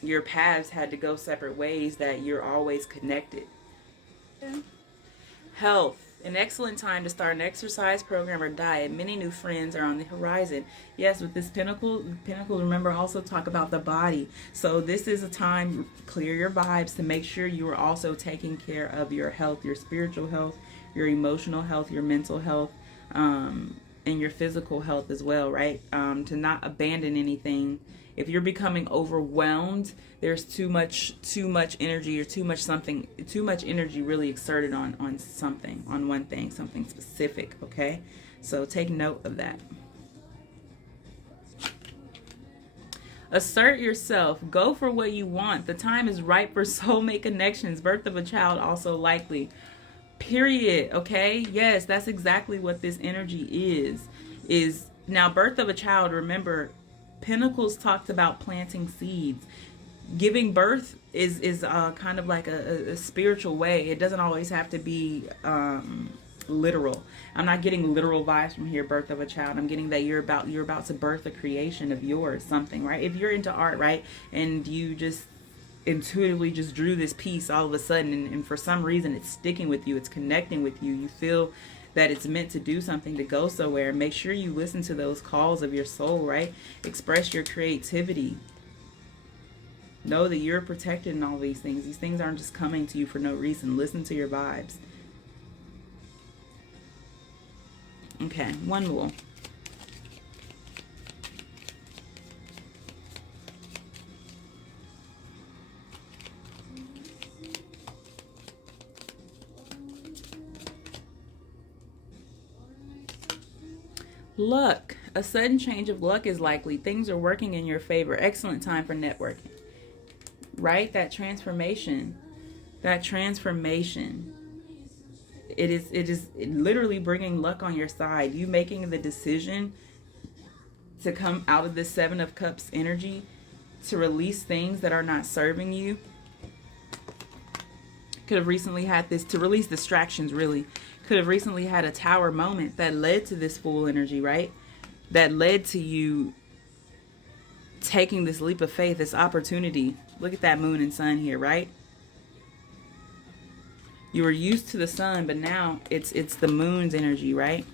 your paths had to go separate ways, that you're always connected. Health. An excellent time to start an exercise program or diet. Many new friends are on the horizon. Yes, with this Pentacle, remember, also talk about the body. So this is a time, clear your vibes to make sure you are also taking care of your health, your spiritual health, your emotional health, your mental health, and your physical health as well, right? To not abandon anything. If you're becoming overwhelmed, there's too much energy or too much energy really exerted on something, on one thing, something specific, okay? So take note of that. Assert yourself. Go for what you want. The time is ripe for soulmate connections. Birth of a child also likely. Period. Okay? Yes, that's exactly what this energy is now birth of a child. Remember, Pentacles talked about planting seeds. Giving birth is kind of like a spiritual way. It doesn't always have to be literal. I'm not getting literal vibes from here. Birth of a child. I'm getting that you're about to birth a creation of yours, something, right? If you're into art, right, and you just intuitively just drew this piece all of a sudden, and for some reason it's sticking with you, it's connecting with you, you feel that it's meant to do something, to go somewhere. Make sure you listen to those calls of your soul, right? Express your creativity. Know that you're protected in all these things. These things aren't just coming to you for no reason. Listen to your vibes. Okay, one more. Luck. A sudden change of luck is likely. Things are working in your favor. Excellent time for networking. Right? That transformation. That transformation. It is literally bringing luck on your side. You making the decision to come out of this Seven of Cups energy, to release things that are not serving you. Could have recently had this, to release distractions, really. Could have recently had a tower moment that led to this Fool energy, right? That led to you taking this leap of faith, this opportunity. Look at that moon and sun here, right? You were used to the sun, but now it's the moon's energy, right?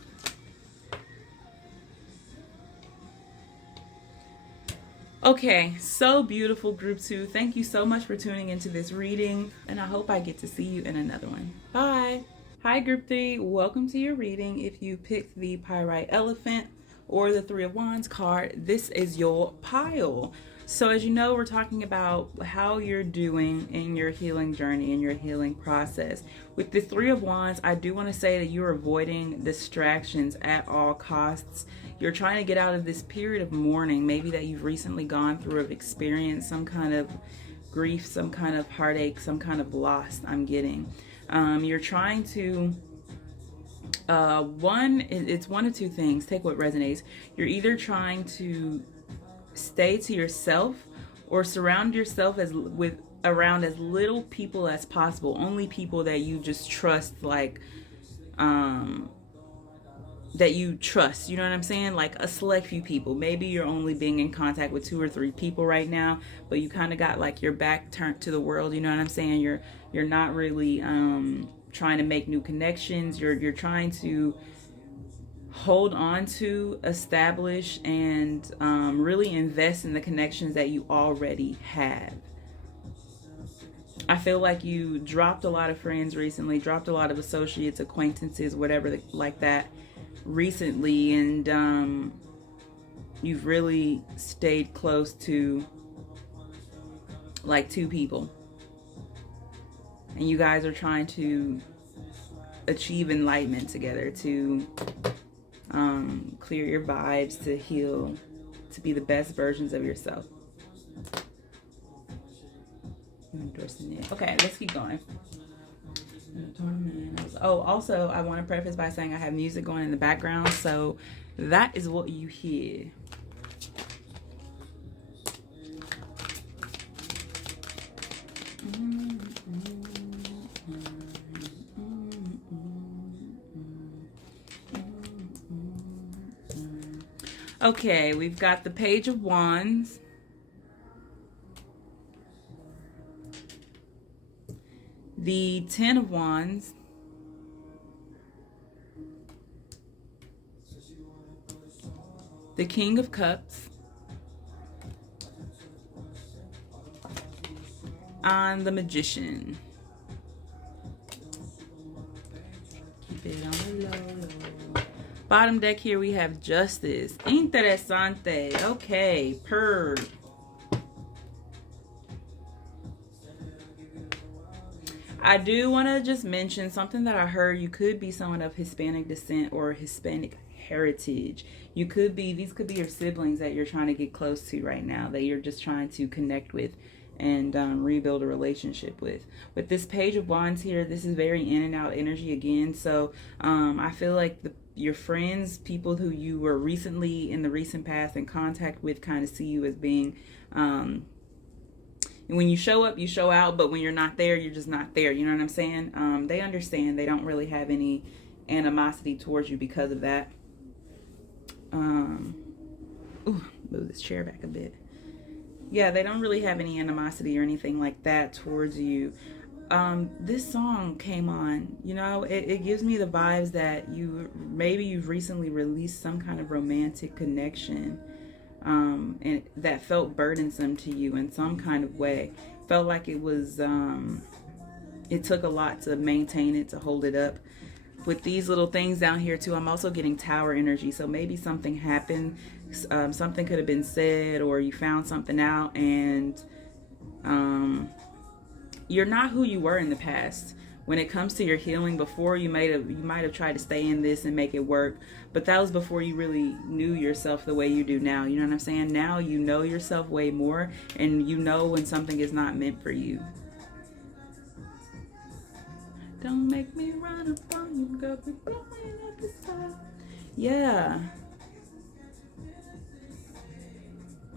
Okay, so beautiful, group 2. Thank you so much for tuning into this reading, and I hope I get to see you in another one. Bye. Hi, group 3. Welcome to your reading. If you picked the Pyrite Elephant or the Three of Wands card, this is your pile. So as you know, we're talking about how you're doing in your healing journey, in your healing process. With the Three of Wands, I do want to say that you're avoiding distractions at all costs. You're trying to get out of this period of mourning, maybe that you've recently gone through, of experience some kind of grief, some kind of heartache, some kind of loss. I'm getting. You're trying to, it's one of two things. Take what resonates. You're either trying to stay to yourself or surround yourself around as little people as possible. Only people that you just trust, like, that you trust, you know what I'm saying? Like a select few people. Maybe you're only being in contact with 2 or 3 people right now, but you kind of got like your back turned to the world, you know what I'm saying? You're not really trying to make new connections. You're trying to hold on to, establish, and really invest in the connections that you already have. I feel like you dropped a lot of friends recently, dropped a lot of associates, acquaintances, whatever like that recently, and you've really stayed close to like 2 people, and you guys are trying to achieve enlightenment together, to clear your vibes, to heal, to be the best versions of yourself. Okay, let's keep going. Oh, also, I want to preface by saying I have music going in the background, so that is what you hear. Okay, we've got the Page of Wands, the 10 of Wands, the King of Cups, and the Magician. Keep it on the low. Bottom deck here we have Justice. Interesante. Okay, purr. I do want to just mention something that I heard. You could be someone of Hispanic descent or Hispanic heritage. These could be your siblings that you're trying to get close to right now, that you're just trying to connect with and rebuild a relationship with. With this Page of Wands here, this is very in and out energy again. So I feel like your friends, people who you were recently in the recent past in contact with, kind of see you as being, when you show up, you show out, but when you're not there, you're just not there. You know what I'm saying? They understand. They don't really have any animosity towards you because of that. Ooh, move this chair back a bit. Yeah, they don't really have any animosity or anything like that towards you. This song came on, you know, it gives me the vibes that you've recently released some kind of romantic connection, and that felt burdensome to you in some kind of way. Felt like it was, it took a lot to maintain it, to hold it up. With these little things down here too, I'm also getting tower energy. So maybe something happened, something could have been said, or you found something out, and you're not who you were in the past. When it comes to your healing, before you might have tried to stay in this and make it work, but that was before you really knew yourself the way you do now. You know what I'm saying? Now you know yourself way more, and you know when something is not meant for you. Don't make me run up on you, girl. We're going at the top. Yeah.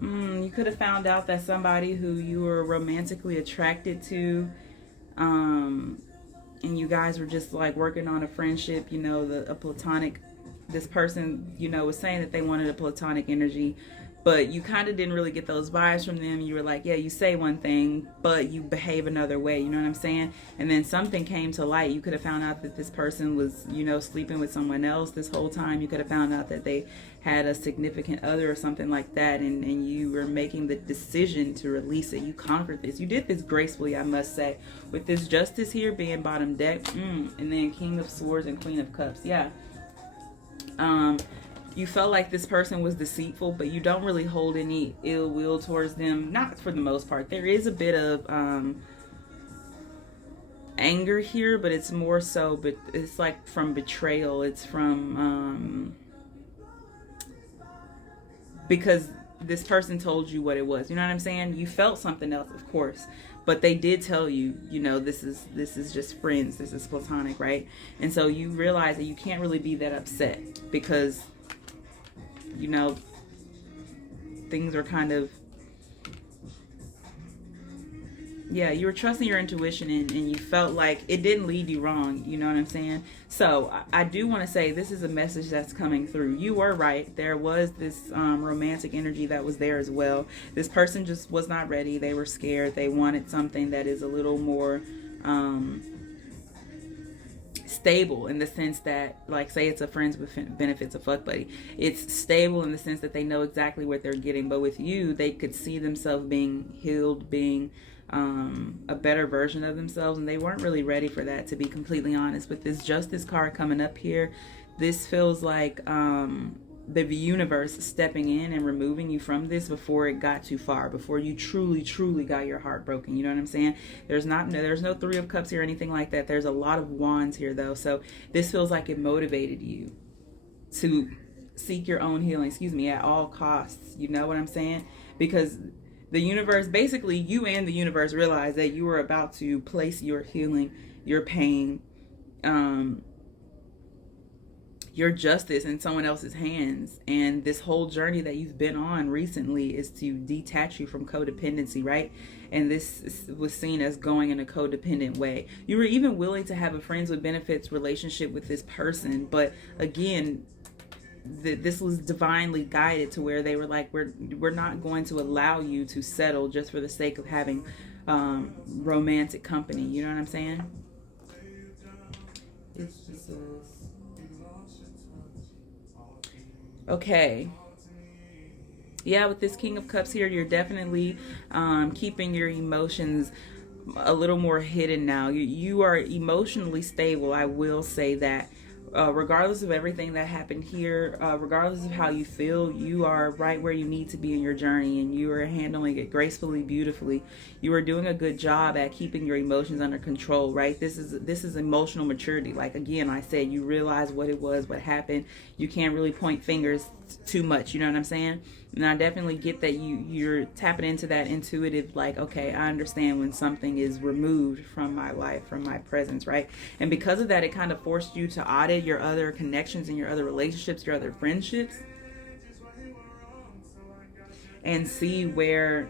You could have found out that somebody who you were romantically attracted to, and you guys were just like working on a friendship, you know, a platonic, this person, you know, was saying that they wanted a platonic energy, but you kind of didn't really get those vibes from them. You were like, yeah, you say one thing, but you behave another way. You know what I'm saying? And then something came to light. You could have found out that this person was, you know, sleeping with someone else this whole time. You could have found out that they had a significant other or something like that. And you were making the decision to release it. You conquered this. You did this gracefully, I must say. With this Justice here being bottom deck. And then King of Swords and Queen of Cups. Yeah. You felt like this person was deceitful, but you don't really hold any ill will towards them. Not for the most part. There is a bit of anger here, but it's more so, but it's like from betrayal. It's from because this person told you what it was. You know what I'm saying? You felt something else, of course, but they did tell you, you know, this is just friends. This is platonic, right? And so you realize that you can't really be that upset because, you know, things are kind of, yeah, you were trusting your intuition, and you felt like it didn't lead you wrong. You know what I'm saying? So I do want to say this is a message that's coming through. You were right. There was this romantic energy that was there as well. This person just was not ready. They were scared. They wanted something that is a little more stable, in the sense that, like, say it's a friends with benefits, a fuck buddy. It's stable in the sense that they know exactly what they're getting. But with you, they could see themselves being healed, being a better version of themselves, and they weren't really ready for that, to be completely honest. With this Justice card coming up here, this feels like the universe stepping in and removing you from this before it got too far, before you truly got your heart broken. You know what I'm saying? There's no Three of Cups here or anything like that. There's a lot of Wands here though. So this feels like it motivated you to seek your own healing, at all costs. You know what I'm saying? Because the universe, basically you and the universe, realized that you were about to place your healing, your pain, your justice in someone else's hands. And this whole journey that you've been on recently is to detach you from codependency, right? And this was seen as going in a codependent way. You were even willing to have a friends with benefits relationship with this person, but again, this was divinely guided to where they were like, we're not going to allow you to settle just for the sake of having romantic company. You know what I'm saying? It's just okay. Yeah, with this King of Cups here, you're definitely keeping your emotions a little more hidden now. You are emotionally stable, I will say that. regardless of everything that happened here, regardless of how you feel, you are right where you need to be in your journey, and you are handling it gracefully, beautifully. You are doing a good job at keeping your emotions under control, right? This is emotional maturity. Like, again, I said, you realize what it was, what happened. You can't really point fingers too much, you know what I'm saying? And I definitely get that you're tapping into that intuitive, like, okay, I understand when something is removed from my life, from my presence, right? And because of that, it kind of forced you to audit your other connections and your other relationships, your other friendships, and see where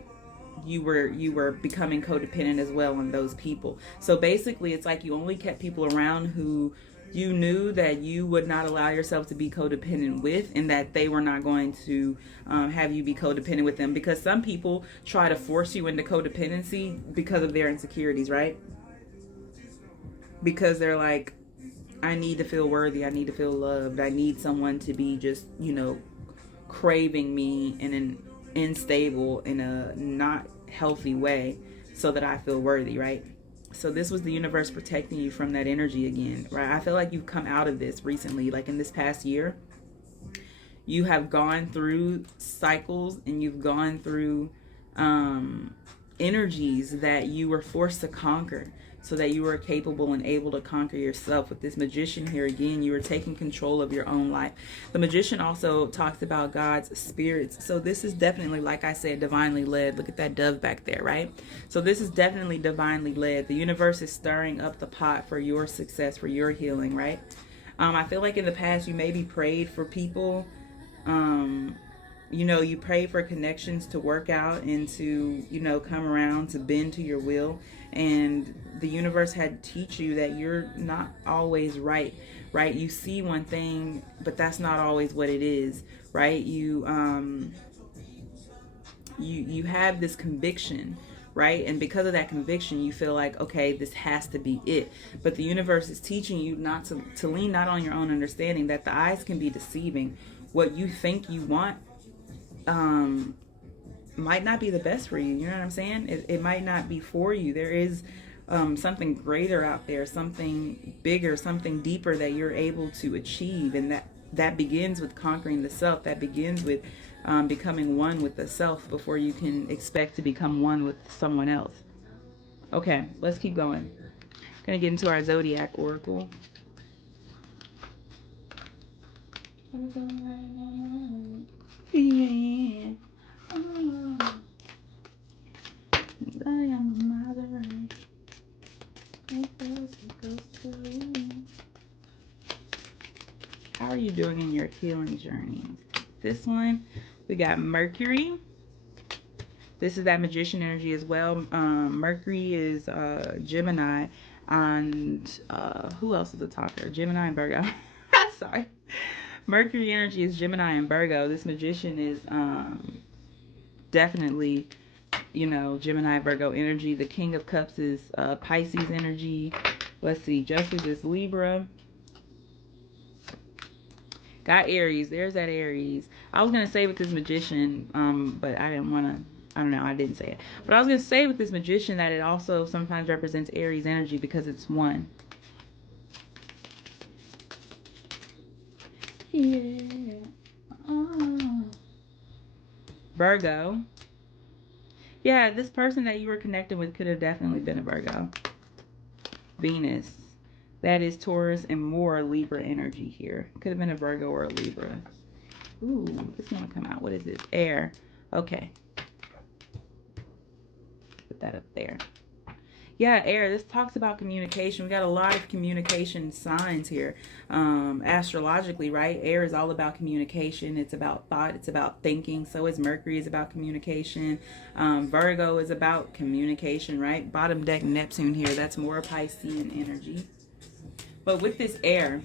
you were becoming codependent as well on those people. So basically, it's like you only kept people around who you knew that you would not allow yourself to be codependent with, and that they were not going to have you be codependent with them, because some people try to force you into codependency because of their insecurities, right? Because they're like, I need to feel worthy, I need to feel loved, I need someone to be just, craving me in an unstable, in a not healthy way, so that I feel worthy, right? So this was the universe protecting you from that energy again, right? I feel like you've come out of this recently, like in this past year. You have gone through cycles, and you've gone through energies that you were forced to conquer, so that you were capable and able to conquer yourself. With this magician here, again, you were taking control of your own life. The magician also talks about God's spirits. So this is definitely, like I said, divinely led. Look at that dove back there, right? So this is definitely divinely led. The universe is stirring up the pot for your success, for your healing, right? I feel like in the past you maybe prayed for people. You pray for connections to work out and to, come around, to bend to your will. And the universe had to teach you that you're not always right? You see one thing, but that's not always what it is, right? You have this conviction, right? And because of that conviction, you feel like, okay, this has to be it. But the universe is teaching you not to lean not on your own understanding, that the eyes can be deceiving. What you think you want might not be the best for you. You know what I'm saying? It might not be for you. There is something greater out there, something bigger, something deeper that you're able to achieve. And that begins with conquering the self. That begins with becoming one with the self before you can expect to become one with someone else. Okay, let's keep going. Gonna get into our zodiac oracle. Yeah. I am mother. How are you doing in your healing journey? This one, we got Mercury. This is that magician energy as well. Mercury is Gemini, and who else is a talker? Gemini and Virgo. Sorry. Mercury energy is Gemini and Virgo. This magician is definitely, Gemini, Virgo energy. The King of Cups is Pisces energy. Let's see. Justice is Libra. Got Aries. There's that Aries. I was going to say with this magician, but I didn't want to. I don't know. I didn't say it. But I was going to say with this magician that it also sometimes represents Aries energy because it's one. Yeah. Oh. Virgo. Yeah, this person that you were connected with could have definitely been a Virgo. Venus. That is Taurus and more Libra energy here. Could have been a Virgo or a Libra. Ooh, this one come out. What is this? Air. Okay. Put that up there. Yeah, air. This talks about communication. We got a lot of communication signs here. Astrologically, right? Air is all about communication. It's about thought. It's about thinking. So is Mercury is about communication. Virgo is about communication, right? Bottom deck Neptune here. That's more Piscean energy. But with this air,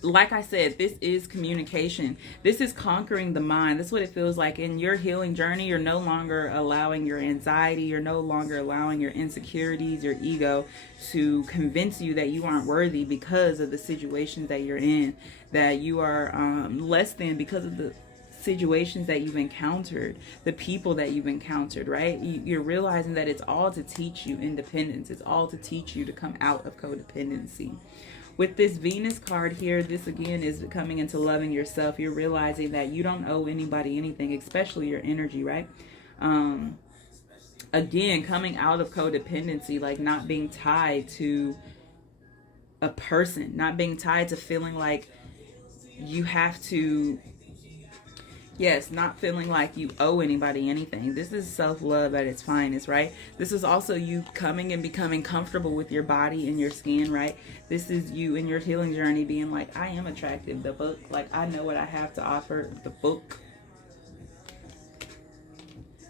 like I said, this is communication. This is conquering the mind. That's what it feels like in your healing journey. You're no longer allowing your anxiety. You're no longer allowing your insecurities, your ego to convince you that you aren't worthy because of the situations that you're in, that you are less than because of the situations that you've encountered, the people that you've encountered, right? You're realizing that it's all to teach you independence. It's all to teach you to come out of codependency. With this Venus card here, this again is coming into loving yourself. You're realizing that you don't owe anybody anything, especially your energy, right? Again, coming out of codependency, like not being tied to a person, not being tied to feeling like you have to, yes, not feeling like you owe anybody anything. This is self-love at its finest, right? This is also you coming and becoming comfortable with your body and your skin, right? This is you in your healing journey being like, I am attractive, the book, like I know what I have to offer, the book.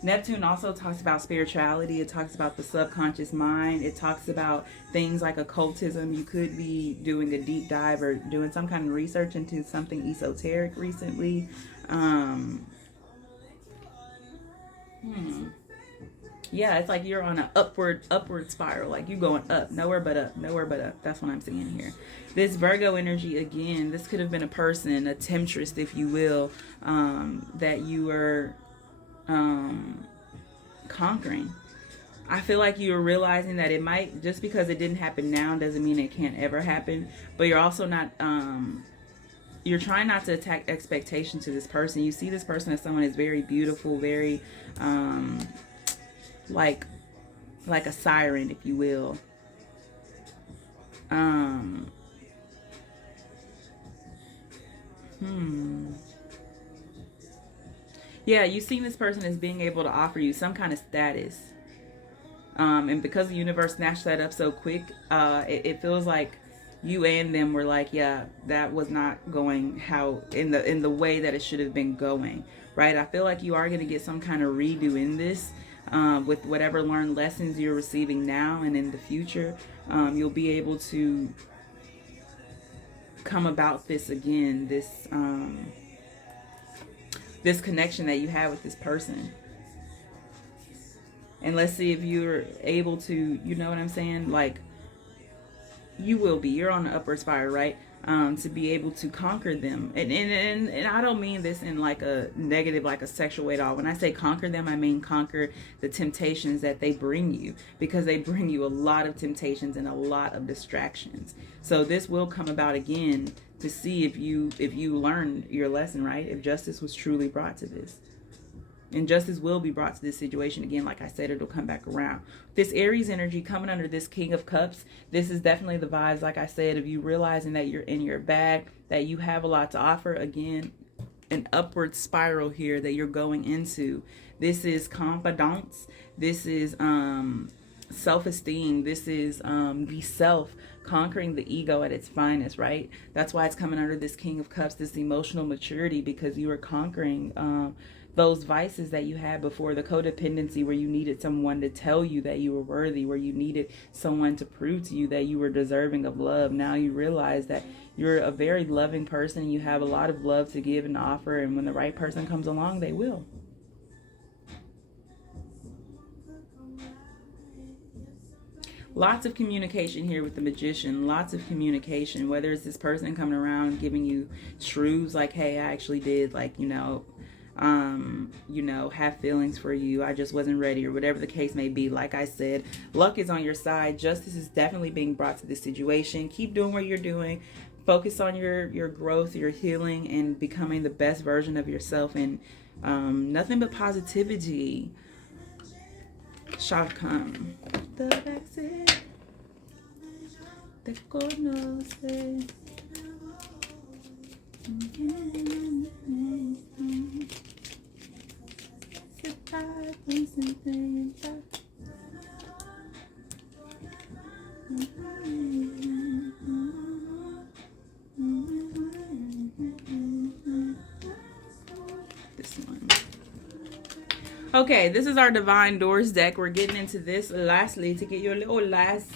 Neptune also talks about spirituality. It talks about the subconscious mind. It talks about things like occultism. You could be doing a deep dive or doing some kind of research into something esoteric recently. Yeah, it's like you're on an upward spiral. Like you going up, nowhere but up, nowhere but up. That's what I'm seeing here. This Virgo energy, again, this could have been a person, a temptress, if you will, that you were conquering. I feel like you're realizing that it might, just because it didn't happen now doesn't mean it can't ever happen, but you're also not you're trying not to attack expectation to this person. You see this person as someone who's very beautiful, very like a siren, if you will. Yeah, you see this person as being able to offer you some kind of status. And because the universe snatched that up so quick, it feels like you and them were like, yeah, that was not going how in the way that it should have been going, right? I feel like you are going to get some kind of redo in this, with whatever learned lessons you're receiving now and in the future. You'll be able to come about this again, this connection that you have with this person. And let's see if you're able to, you know what I'm saying? Like, you will be. You're on the upward spiral, right? To be able to conquer them. And I don't mean this in like a negative, like a sexual way at all. When I say conquer them, I mean conquer the temptations that they bring you. Because they bring you a lot of temptations and a lot of distractions. So this will come about again to see if you learned your lesson, right? If justice was truly brought to this. And justice will be brought to this situation again. Like I said, it'll come back around. This Aries energy coming under this King of Cups, this is definitely the vibes, like I said, of you realizing that you're in your bag, that you have a lot to offer. Again, an upward spiral here that you're going into. This is confidence. This is self-esteem. This is the self, conquering the ego at its finest, right? That's why it's coming under this King of Cups, this emotional maturity, because you are conquering those vices that you had before, the codependency where you needed someone to tell you that you were worthy, where you needed someone to prove to you that you were deserving of love. Now you realize that you're a very loving person. You have a lot of love to give and offer, and when the right person comes along, they will. Lots of communication here with the Magician. Lots of communication, whether it's this person coming around giving you truths like, hey, I actually did, like, have feelings for you, I just wasn't ready, or whatever the case may be. Like I said, luck is on your side. Justice is definitely being brought to this situation. Keep doing what you're doing. Focus on your growth, your healing, and becoming the best version of yourself, and nothing but positivity shall come. The vaccine, te conoce. This one. Okay, this is our Divine Doors deck. We're getting into this lastly to get you a little last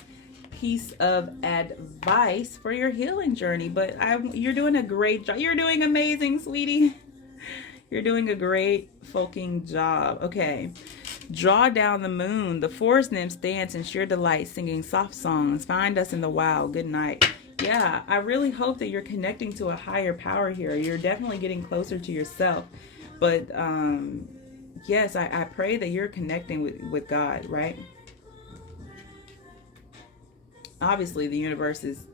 piece of advice for your healing journey. But you're doing a great job. You're doing amazing, sweetie. You're doing a great fucking job. Okay. Draw down the moon. The forest nymphs dance in sheer delight, singing soft songs. Find us in the wild. Good night. Yeah, I really hope that you're connecting to a higher power here. You're definitely getting closer to yourself. But yes, I pray that you're connecting with God, right? Obviously, the universe is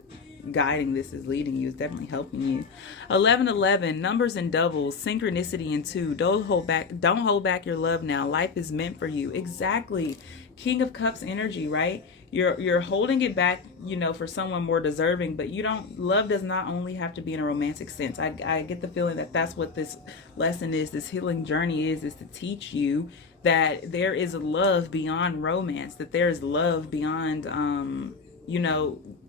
guiding this, is leading you, is definitely helping you. 1111, numbers and doubles, synchronicity in two. Don't hold back your love now. Life is meant for you. Exactly. King of Cups energy, right? You're holding it back, for someone more deserving, but love does not only have to be in a romantic sense. I get the feeling that that's what this lesson is, this healing journey is to teach you that there is love beyond romance, that there is love beyond,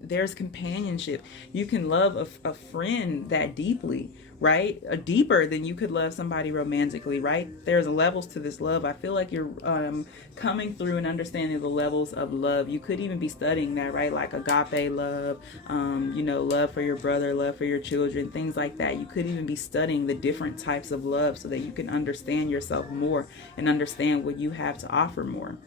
there's companionship. You can love a friend that deeply, right? Deeper than you could love somebody romantically, right? There's levels to this love. I feel like you're coming through and understanding the levels of love. You could even be studying that, right? Like agape love, love for your brother, love for your children, things like that. You could even be studying the different types of love so that you can understand yourself more and understand what you have to offer more.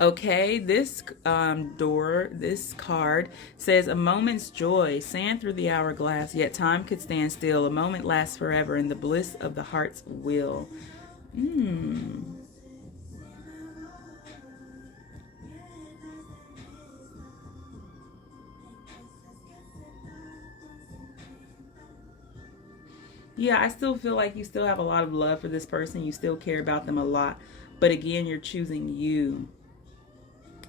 Okay, this this card says, a moment's joy, sand through the hourglass, yet time could stand still. A moment lasts forever in the bliss of the heart's will. Yeah, I still feel like you still have a lot of love for this person. You still care about them a lot. But again, you're choosing you.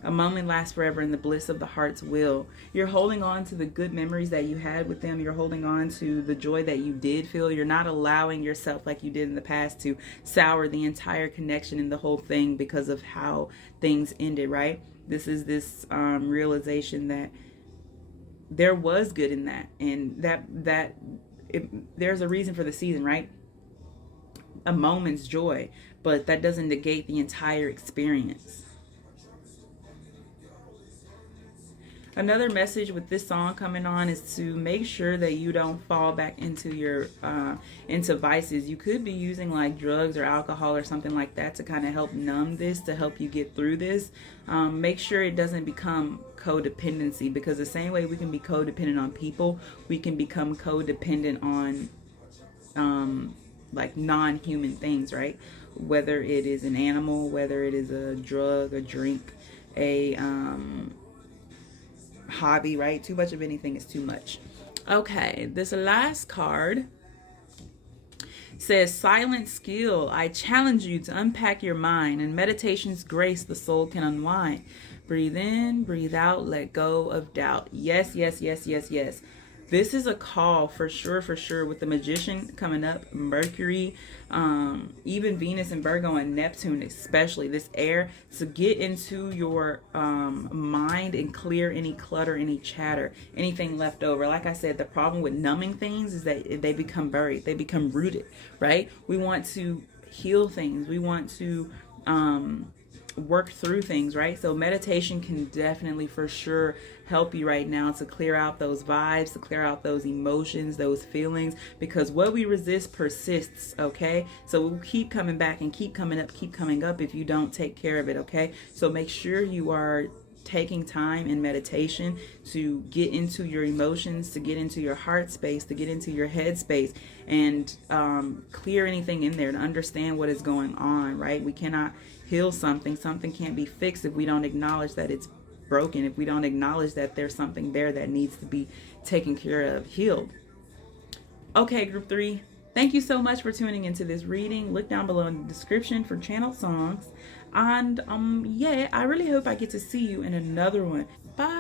A moment lasts forever in the bliss of the heart's will. You're holding on to the good memories that you had with them. You're holding on to the joy that you did feel. You're not allowing yourself, like you did in the past, to sour the entire connection and the whole thing because of how things ended, right? This is this realization that there was good in that, and there's a reason for the season, right? A moment's joy, but that doesn't negate the entire experience. Another message with this song coming on is to make sure that you don't fall back into your into vices. You could be using like drugs or alcohol or something like that to kind of help numb this, to help you get through this. Make sure it doesn't become codependency, because the same way we can be codependent on people, we can become codependent on like non-human things, right? Whether it is an animal, whether it is a drug, a drink, a hobby, right? Too much of anything is too much. Okay, this last card says, silent skill. I challenge you to unpack your mind. In meditation's grace, the soul can unwind. Breathe in, breathe out, let go of doubt. Yes, yes, yes, yes, yes. This is a call for sure, with the Magician coming up, Mercury, even Venus and Virgo and Neptune, especially this air, to get into your mind and clear any clutter, any chatter, anything left over. Like I said, the problem with numbing things is that they become buried, they become rooted, right? We want to heal things. We want to work through things, right? So meditation can definitely for sure help you right now to clear out those vibes, to clear out those emotions, those feelings, because what we resist persists, okay? So we'll keep coming back and keep coming up if you don't take care of it, okay? So make sure you are taking time in meditation to get into your emotions, to get into your heart space, to get into your head space, and clear anything in there, to understand what is going on, right? We cannot heal something can't be fixed if we don't acknowledge that it's broken, if we don't acknowledge that there's something there that needs to be taken care of, healed. Okay, group 3, thank you so much for tuning into this reading. Look down below in the description for channeled songs, and yeah, I really hope I get to see you in another one. Bye.